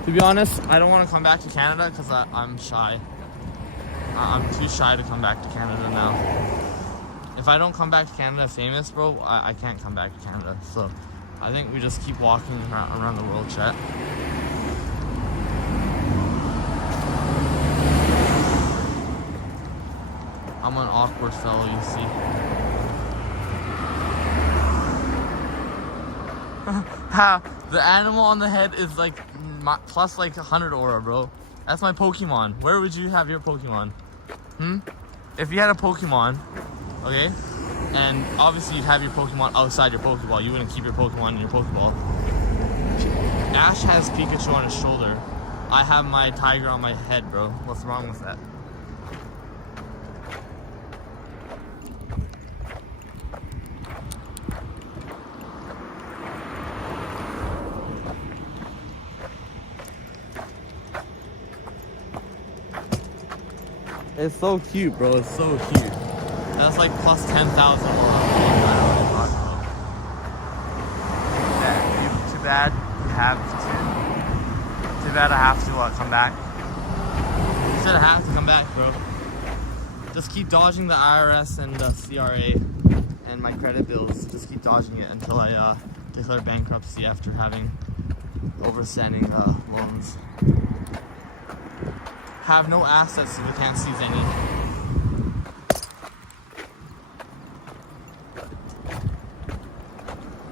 To be honest, I don't want to come back to Canada because I'm shy. I'm too shy to come back to Canada now. If I don't come back to Canada famous, bro, I can't come back to Canada. So I think we just keep walking around the world, chat. I'm an awkward fellow, you see. The animal on the head is like plus like 100 aura, bro. That's my Pokemon. Where would you have your Pokemon? If you had a Pokemon, okay, and obviously you'd have your Pokemon outside your Pokeball. You wouldn't keep your Pokemon in your Pokeball. Ash has Pikachu on his shoulder. I have my tiger on my head, bro. What's wrong with that? It's so cute, bro. It's so cute. That's like plus 10,000. Yeah, too bad you have to. Too bad I have to come back. You said I have to come back, bro. Just keep dodging the IRS and the CRA and my credit bills. Just keep dodging it until I declare bankruptcy after having overstanding loans. Have no assets so they can't seize any.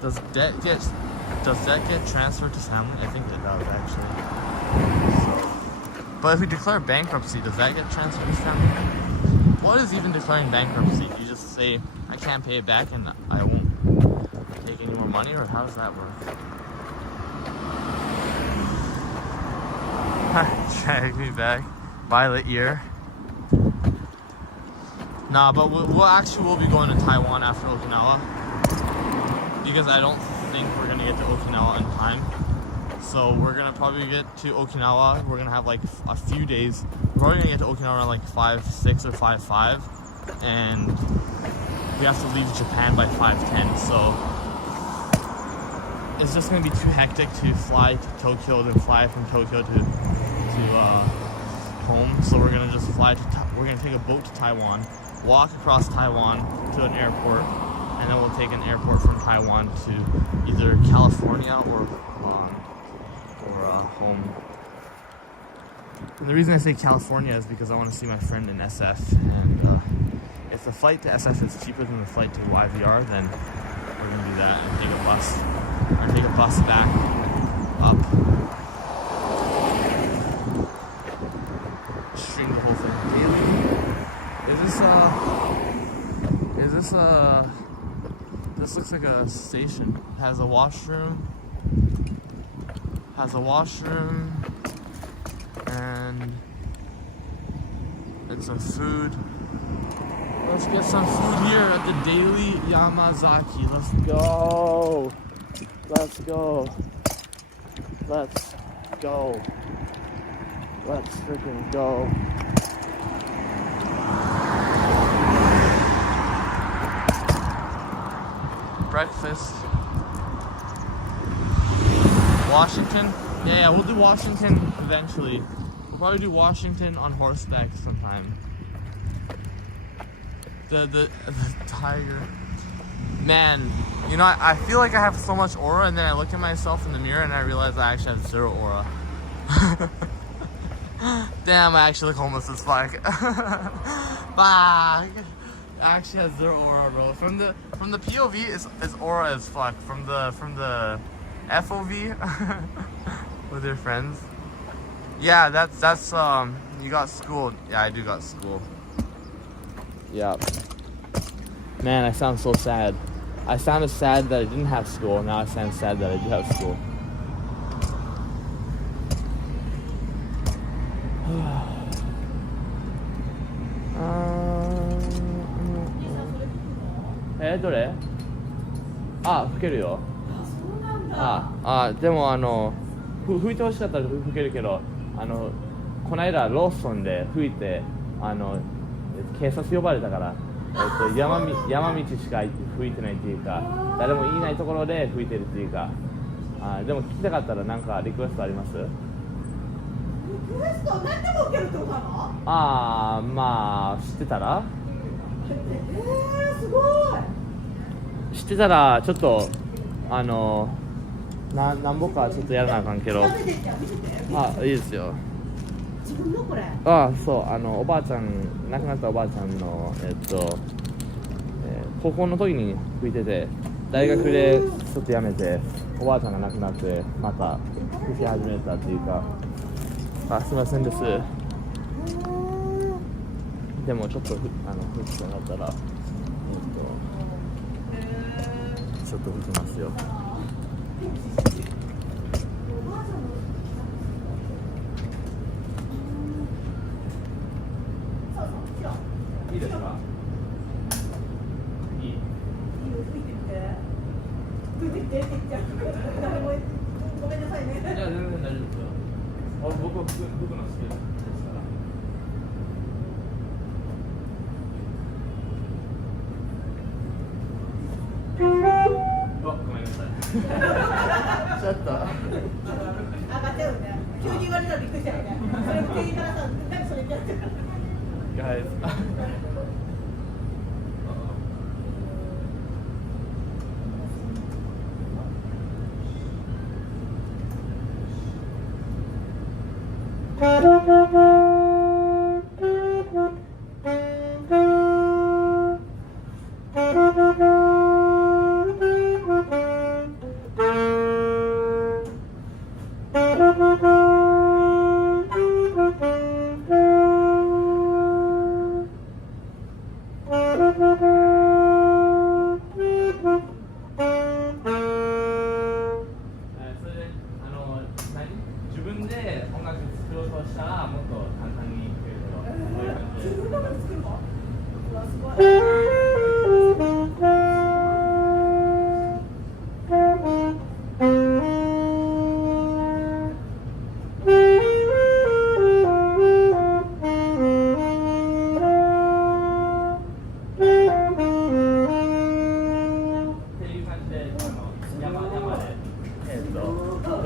Does debt get transferred to family? I think it does, actually. So But if we declare bankruptcy, does that get transferred to family? What is even declaring bankruptcy? You just say, I can't pay it back and I won't take any more money, or how does that work? Drag me back. Violet ear. Nah, but we'll be going to Taiwan after Okinawa. Because I don't think we're gonna get to Okinawa in time. So we're gonna probably get to Okinawa. We're gonna have like a few days. We're probably gonna get to Okinawa around like 5:06 or 5:05, and we have to leave Japan by 5:10. So it's just gonna be too hectic to fly to Tokyo, then fly from Tokyo to home. So we're gonna just we're gonna take a boat to Taiwan, walk across Taiwan to an airport, and then we'll take an airport from Taiwan to either California or home. And the reason I say California is because I want to see my friend in SF, and if the flight to SF is cheaper than the flight to YVR, then we're gonna do that and take a bus. Or take a bus back up. Stream the whole thing daily. This looks like a station. It has a washroom. And it's some food. Let's get some food here at the Daily Yamazaki. Let's go. Let's go. Let's go. Let's freaking go. Breakfast. Washington? Yeah, we'll do Washington eventually. We'll probably do Washington on horseback sometime. The tiger. Man, you know, I feel like I have so much aura, and then I look at myself in the mirror and I realize I actually have zero aura. Damn, I actually look homeless as fuck. Fuck. I actually have zero aura, bro. From the POV, it's aura as fuck. From the FOV with your friends. Yeah, that's you got schooled. Yeah, I do got schooled. Yeah. Man, I sound so sad. I sounded sad that I didn't have school. Now I sound sad that I do have school.どれ？あ、吹けるよ。でも吹いてほしかったら吹けるけど、この間ローソンで吹いて警察呼ばれたから、山道しか吹いてないっていうか、誰もいないところで吹いてるっていうか、でも聞きたかったらなんかリクエストあります？リクエスト何でも受けるってことなの？まあ知ってたら？すごい。知ってたらちょっとなんぼかちょっとやらなあかんけど。いいですよ。自分のこれ。そう、おばあちゃん、亡くなったおばあちゃんの高校の時に吹いてて、大学でちょっとやめて、おばあちゃんが亡くなってまた吹き始めたっていうか。すいませんです。でもちょっと吹きそうになったらちょっと吹きますよ。いいですか？いい？吹いてってって言っちゃう。誰もごめんなさいね。いや全然大丈夫ですよ。僕は吹くの好きですから。ごめんなさい。ちょっと。上がっちゃうね。急に言われたらびっくりしちゃうね。それも店員からさ、何それ言っちゃう。Guys.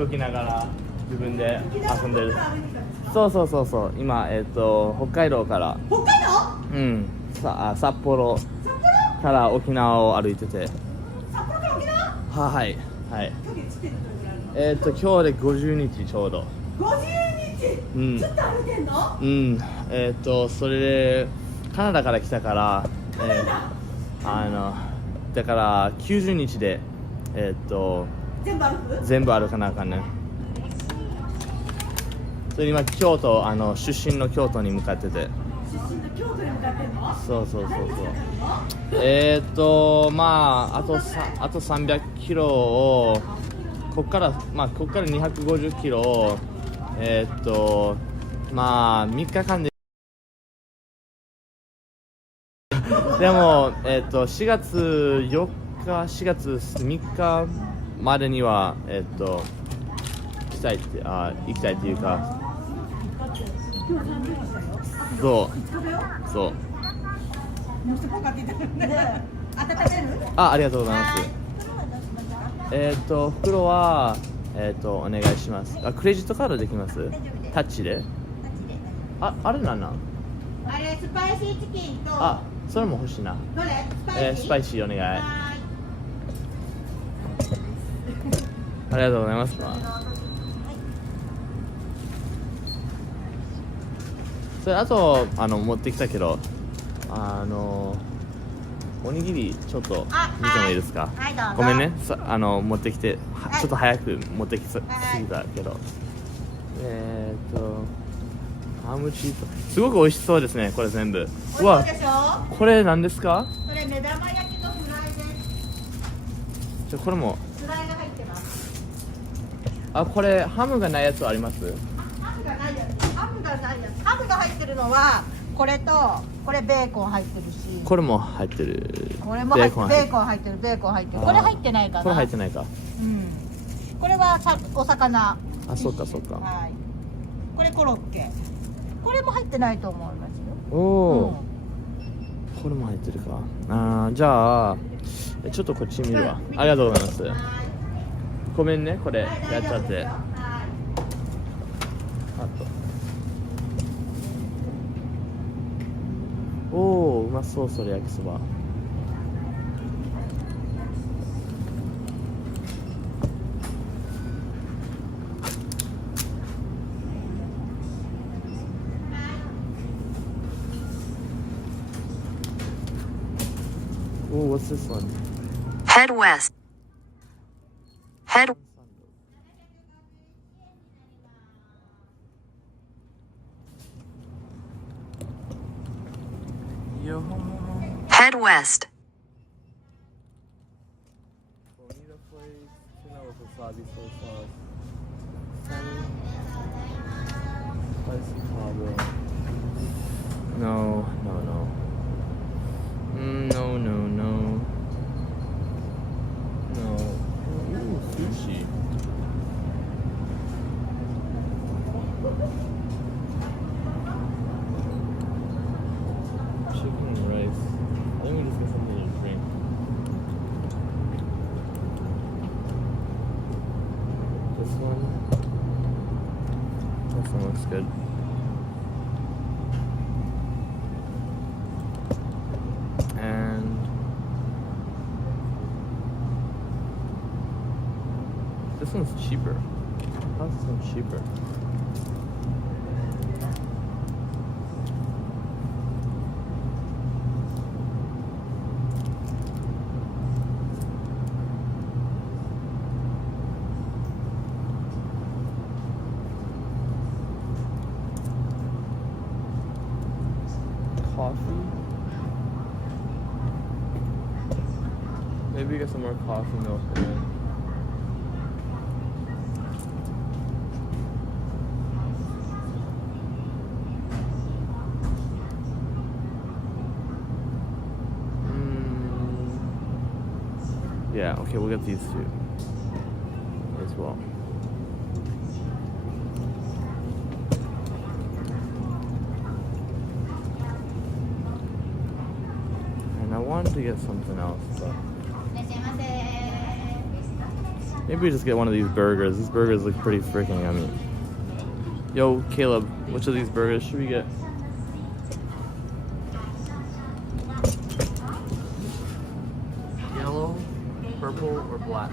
吹きながら自分で遊んでる。そうそうそうそう。今北海道から。北海道？うん。札幌から沖縄を歩いてて。札幌から沖縄？はいはい。今日で50日ちょうど。50日？うん。ずっと歩いてんの？うん。それでカナダから来たから。カナダ？だから90日で全部歩かなあかんね。それ今京都出身の京都に向かってて。出身の京都に向かってんの？そうそうそうそう。まああと300キロをこっから250キロをまあ3日間で。でも4月4日4月3日までには行きたいっていうか、そうありがとうございます。袋はお願いします。クレジットカードできます？タッチで。あれなんなん？あれスパイシーチキンと。それも欲しいな。どれ？スパイシーお願い。ありがとうございます。それあと持ってきたけどおにぎりちょっと見てもいいですか？はいどうぞ。ごめんね。持ってきてちょっと早く持ってきすぎたけど。ハムチーズすごく美味しそうですね。これ全部。うわ、でしょ？これ何ですか？それ目玉焼きのフライです。これもフライが入ってます。これハムがないやつあります？ハムがないやつ。ハムが入ってるのはこれとこれベーコン入ってるし。これも入ってる。これもベーコン入ってる。これ入ってないかな。これ入ってないか。うん。これはお魚。そうかそうか。はい。これコロッケ。これも入ってないと思いますよ。おお、これも入ってるか。じゃあちょっとこっち見るわ。ありがとうございます。ごめんね、これやっちゃって。おお、うまそう。それ焼きそば。Oh, what's this one? Head west. Head Head west. Bonita flakes, tuna with wasabi soy sauce, spicy taco. No. No. Ooh, sushi. Chicken and rice. Let me just get something to drink. This one. This one looks good. And this one's cheaper. How's this one cheaper? Coffee? Maybe get some more coffee milk in it. Yeah, okay, we'll get these two as well. And I wanted to get something else, but Maybe we just get one of these burgers. These burgers look pretty freaking yummy. Yo, Caleb, which of these burgers should we get? Yellow, purple, or black?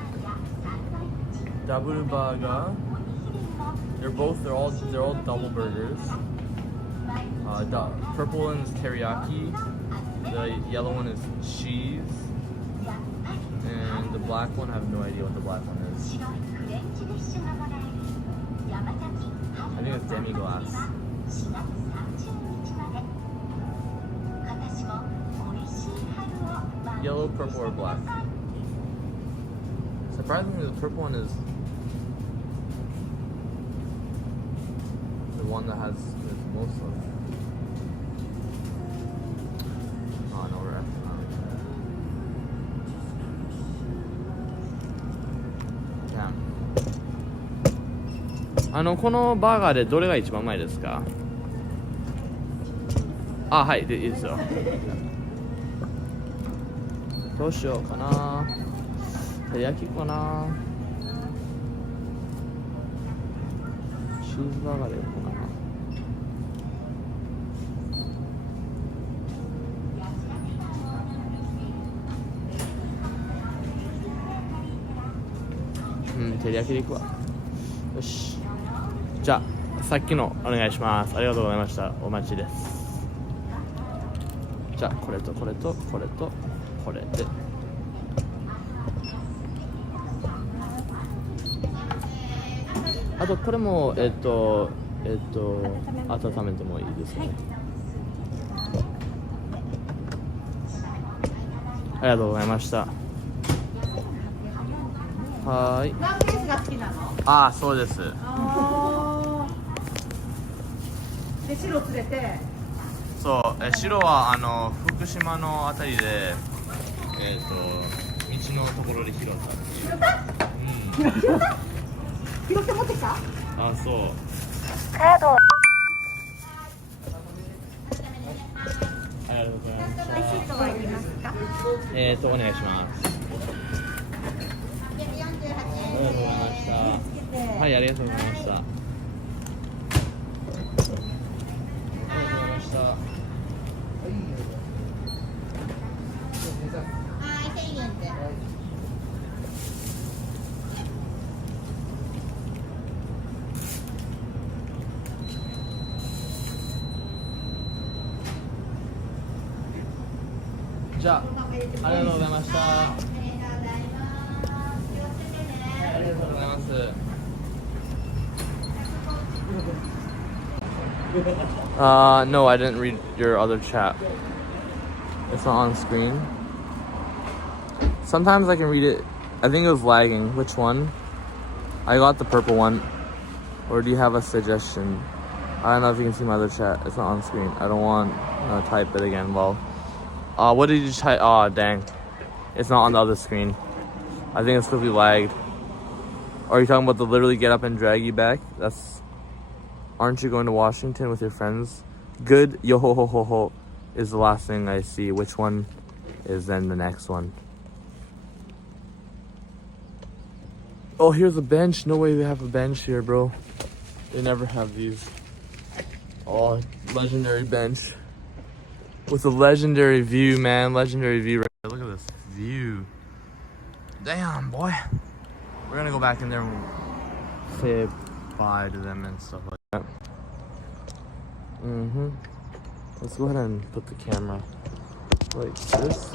Double burger. They're all double burgers. Purple one is teriyaki. The yellow one is cheese. And the black one, I have no idea what the black one is. I think it's demi-glace. Yellow, purple, or black? Surprisingly, the purple one is the one that has the most of. Oh no, we're actually not. このバーガーでどれが一番うまいですか？あ、はい、でいいですよ。どうしようかな。照り焼きかな。チーズバーガーでいこうかな。照り焼きでいくわ。よし。じゃあさっきのお願いします。ありがとうございました。お待ちです。じゃあこれとこれとこれとこれで。あとこれも温めてもいいですよね。ありがとうございました。はーい。何ペースが好きなの？ああ、そうです。で白連れて。そう、白は福島のあたりで道のところで拾った。拾った？拾って持ってきた？あ、そう。カード。ありがとうございます。レシートはいりますか？お願いします。ありがとうございました。はい、ありがとうございました。じゃあ、ありがとうございました。ありがとうございます。No, I didn't read your other chat. It's not on screen. Sometimes I can read it. I think it was lagging. Which one? I got the purple one. Or do you have a suggestion? I don't know if you can see my other chat. It's not on screen. I don't want to type it again. Well, what did you type? Oh, dang. It's not on the other screen. I think it's because we lagged. Are you talking about the literally get up and drag you back? That's... Aren't you going to Washington with your friends? Good, yo ho ho ho ho, is the last thing I see. Which one is then the next one? Oh, here's a bench. No way they have a bench here, bro. They never have these. Oh, legendary bench. With a legendary view, man. Legendary view right there. Look at this view. Damn, boy. We're gonna go back in there and say bye to them and stuff like that. Let's go ahead and put the camera like this.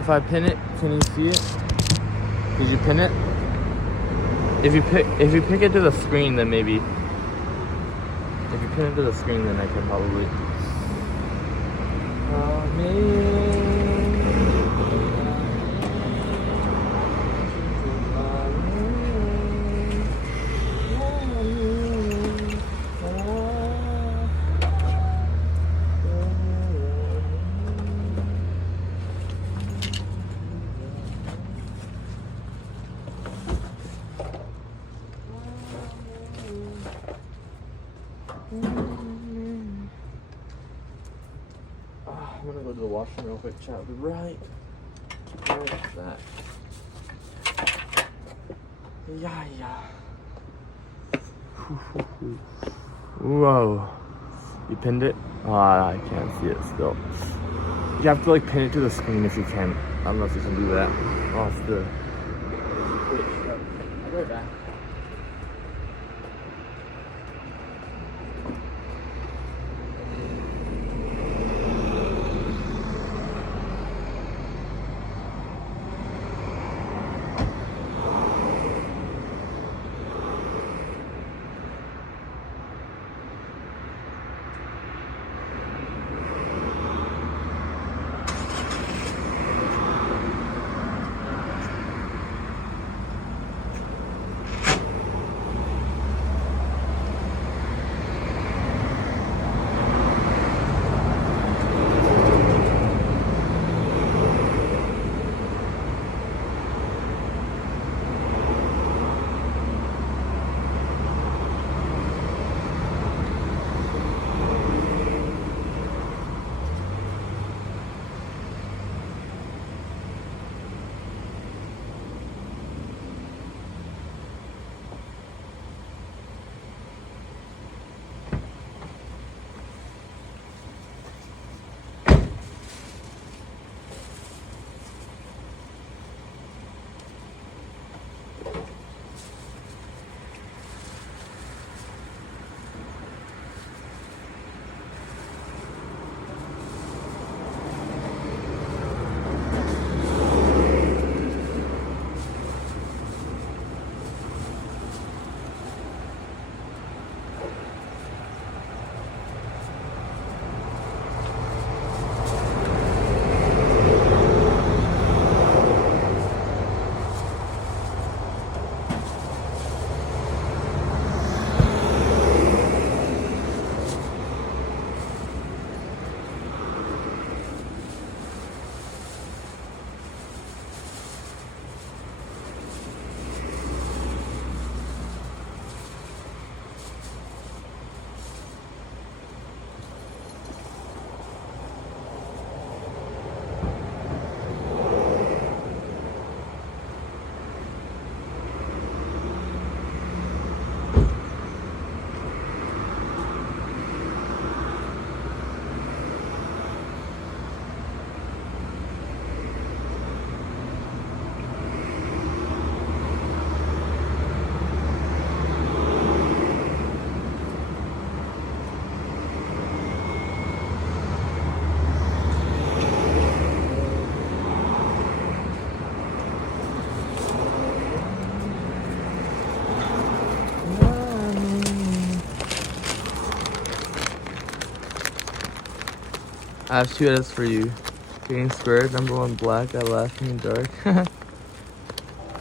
If I pin it, can you see it? Did you pin it? If you pick it to the screen, then maybe. If you pin it to the screen, then I can probably. I'm gonna go to the washroom real quick, chat. I'll be right back. Yeah. Whoa. You pinned it? Oh, I can't see it still. You have to like pin it to the screen if you can. I don't know if you can do that. I'll have to. Wait, I'll be right back. I have 2 edits for you. Getting squared, number 1 black, I laughing dark.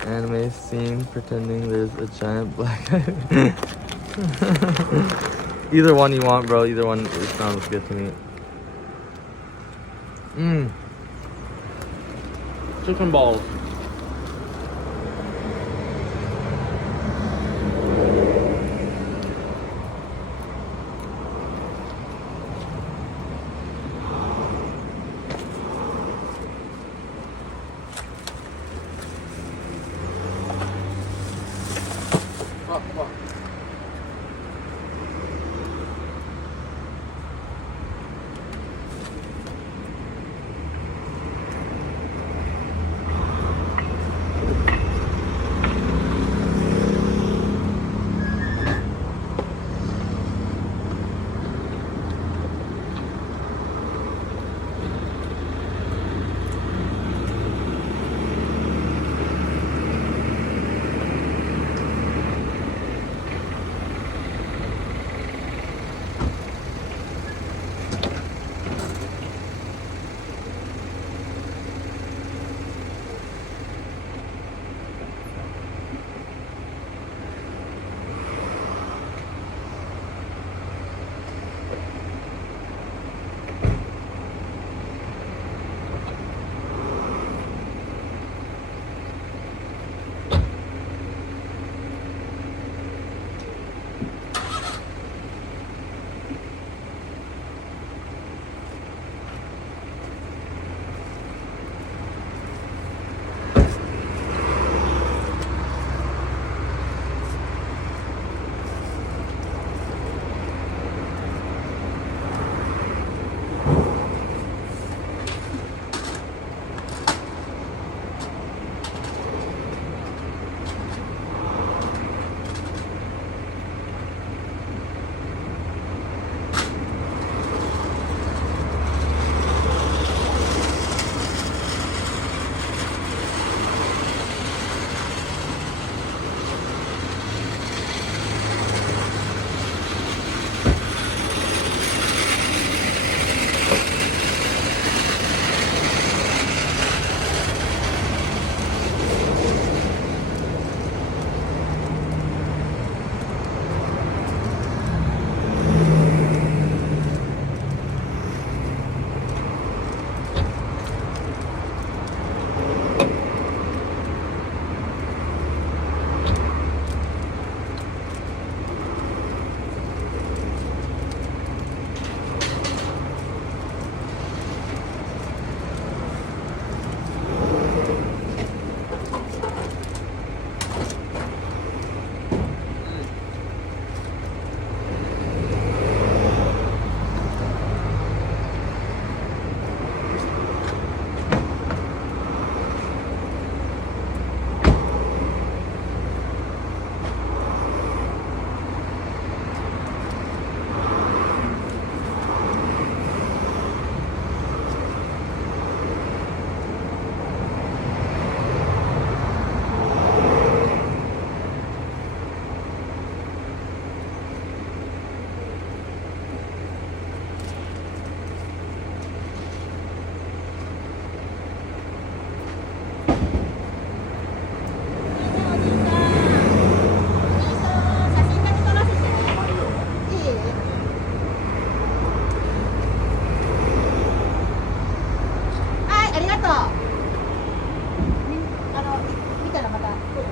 Anime scene pretending there's a giant black eye. Either one you want, bro. Either one, it sounds good to me. Chicken balls. とう。見たらまた来る。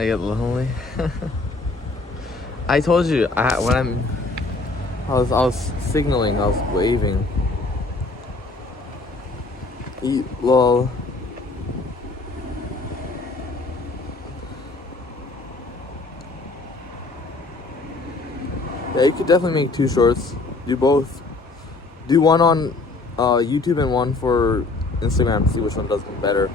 I get lonely. I told you I was signaling, I was waving. Eat lol. Yeah, you could definitely make 2 shorts. Do both. Do one on YouTube and one for Instagram to see which one does better.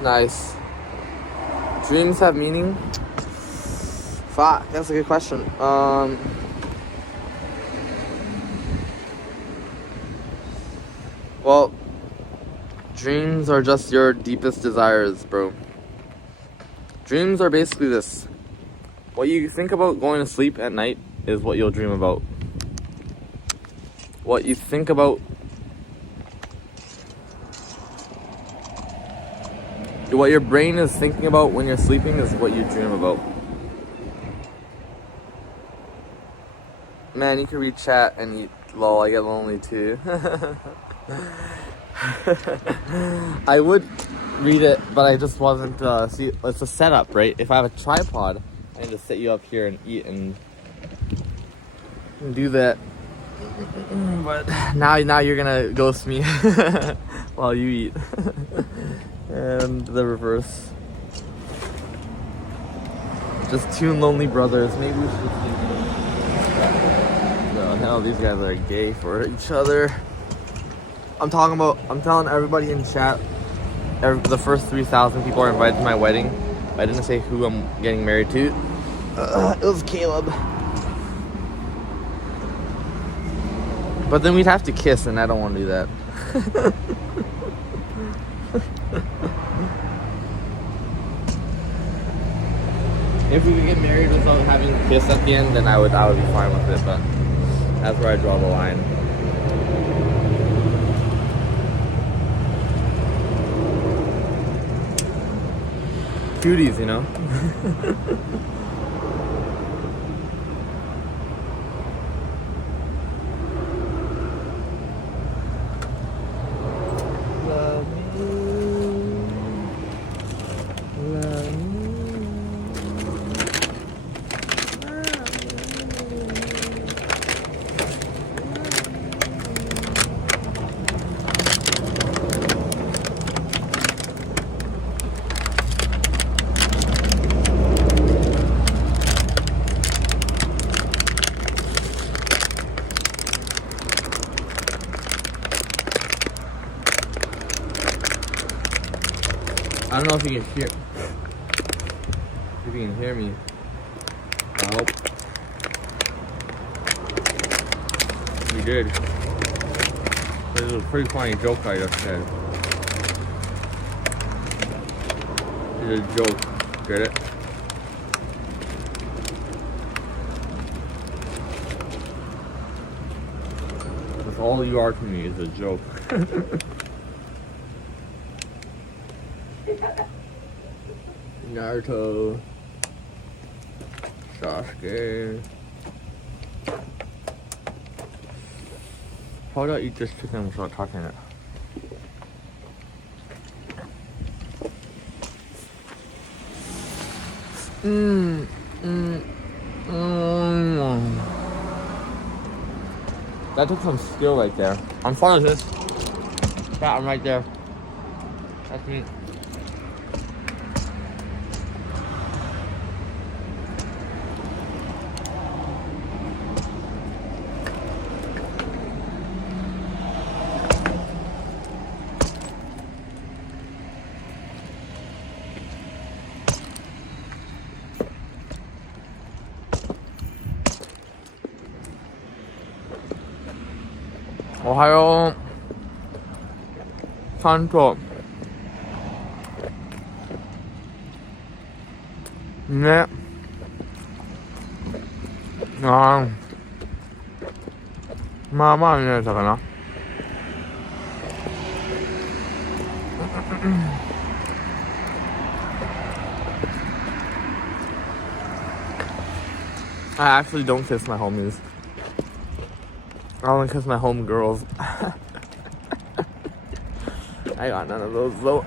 Nice. Dreams have meaning? Fuck, that's a good question. Well, dreams are just your deepest desires, bro. Dreams are basically this. What you think about going to sleep at night is what you'll dream about. What you think about, what your brain is thinking about when you're sleeping is what you dream about. Man, you can read chat and eat lol, I get lonely too. I would read it, but I just wasn't, see, it's a setup, right? If I have a tripod, I can just sit you up here and eat and do that. But now you're gonna ghost me while you eat. And the reverse. Just 2 lonely brothers. Maybe we should just no, hell, these guys are gay for each other. I'm telling everybody in chat, the first 3,000 people are invited to my wedding. I didn't say who I'm getting married to. It was Caleb. But then we'd have to kiss, and I don't want to do that. If we could get married without having a kiss at the end, then I would be fine with it. But that's where I draw the line. Cuties, you know. I don't know if you can hear. If you can hear me. I hope. You did. This is a pretty funny joke I just said. It's a joke. Get it? That's all you are to me is a joke. Naruto, Sasuke. How do I eat this chicken without touching it? That took some skill right there. I'm fine with this. Yeah, I'm right there. That's me. 오하요. 산토. 네. 아. 마마네 잠깐만. I actually don't kiss my homies. I only kiss my homegirls. I got none of those though.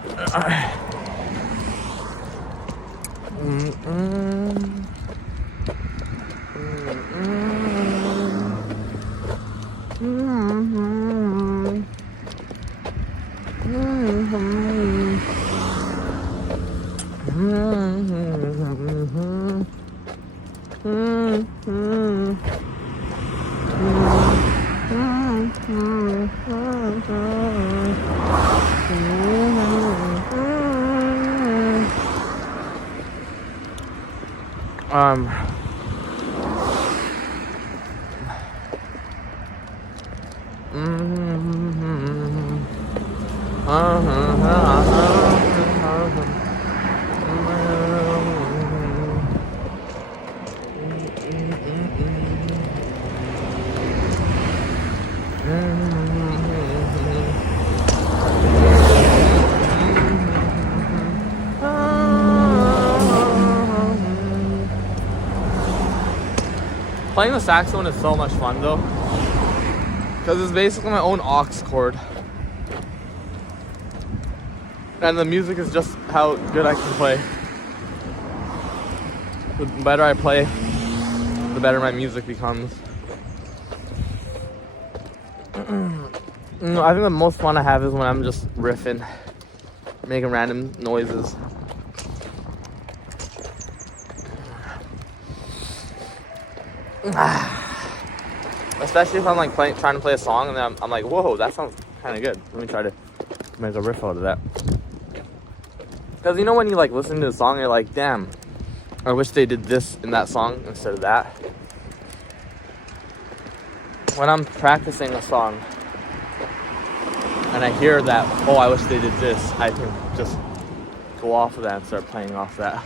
Playing the saxophone is so much fun though, because it's basically my own aux cord, and the music is just how good I can play. The better I play, the better my music becomes. I think the most fun I have is when I'm just riffing, making random noises. Especially if I'm like trying to play a song and then I'm like, whoa, that sounds kind of good. Let me try to make a riff out of that. Because you know when you like listen to the song, you're like, damn, I wish they did this in that song instead of that. When I'm practicing a song and I hear that, oh, I wish they did this, I can just go off of that and start playing off that.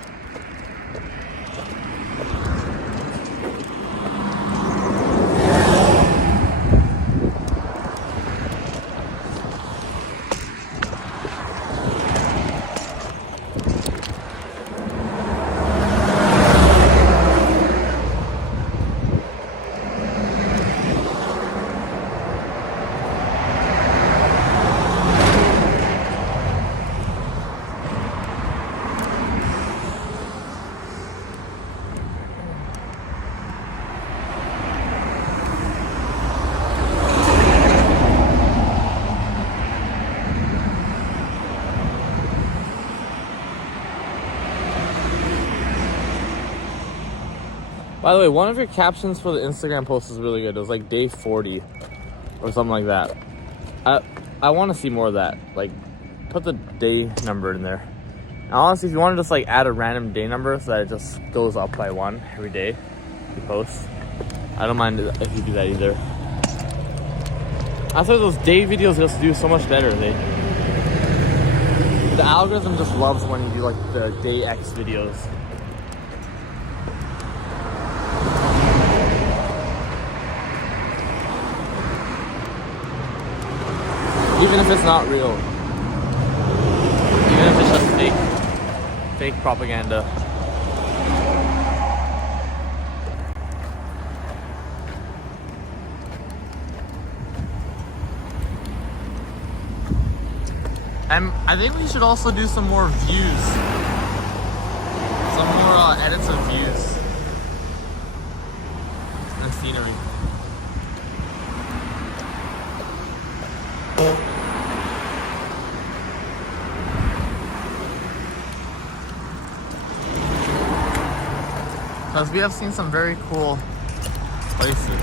By the way, one of your captions for the Instagram post is really good. It was like day 40 or something like that. I want to see more of that. Like, put the day number in there. And honestly, if you want to just like add a random day number so that it just goes up by one every day you post, I don't mind if you do that either. I thought those day videos just do so much better. The algorithm just loves when you do like the day X videos. Even if it's not real. Even if it's just fake propaganda. And I think we should also do some more views. Some more edits of views. And scenery. Because we have seen some very cool places.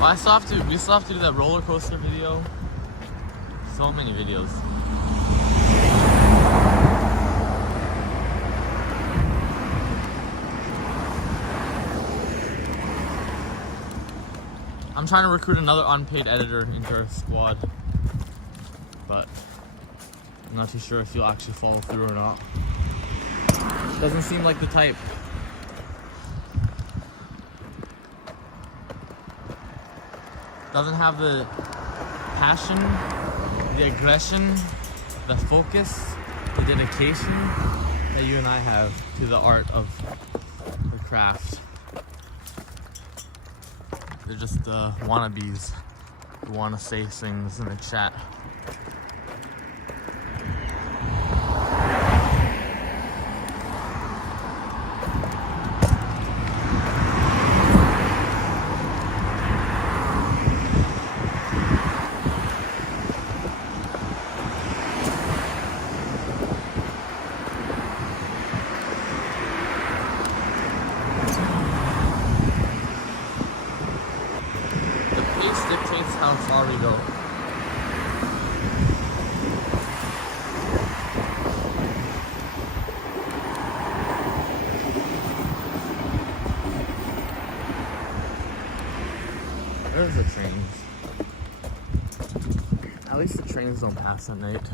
Well, we still have to do that roller coaster video. So many videos. I'm trying to recruit another unpaid editor into our squad, but I'm not too sure if you'll actually follow through or not. Doesn't seem like the type. Doesn't have the passion, the aggression, the focus, the dedication that you and I have to the art of craft. They're just wannabes who want to say things in the chat. The pace dictates how far we go. There's the trains. At least the trains don't pass at night.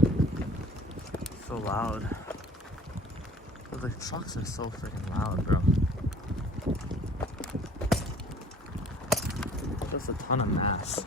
It's so loud. But the trucks are so freaking loud, bro. Just a ton of mass.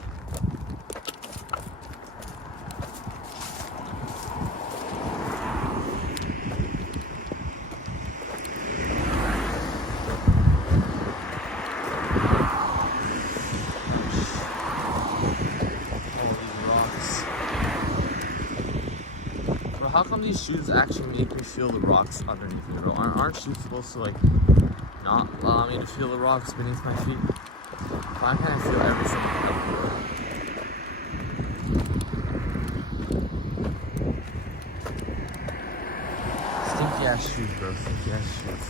How come these shoes actually make me feel the rocks underneath me, bro? Aren't shoes supposed to, like, not allow me to feel the rocks beneath my feet? Why can't I feel everything everywhere? Stinky ass shoes, bro. Stinky ass shoes.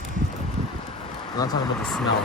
I'm not talking about the smell.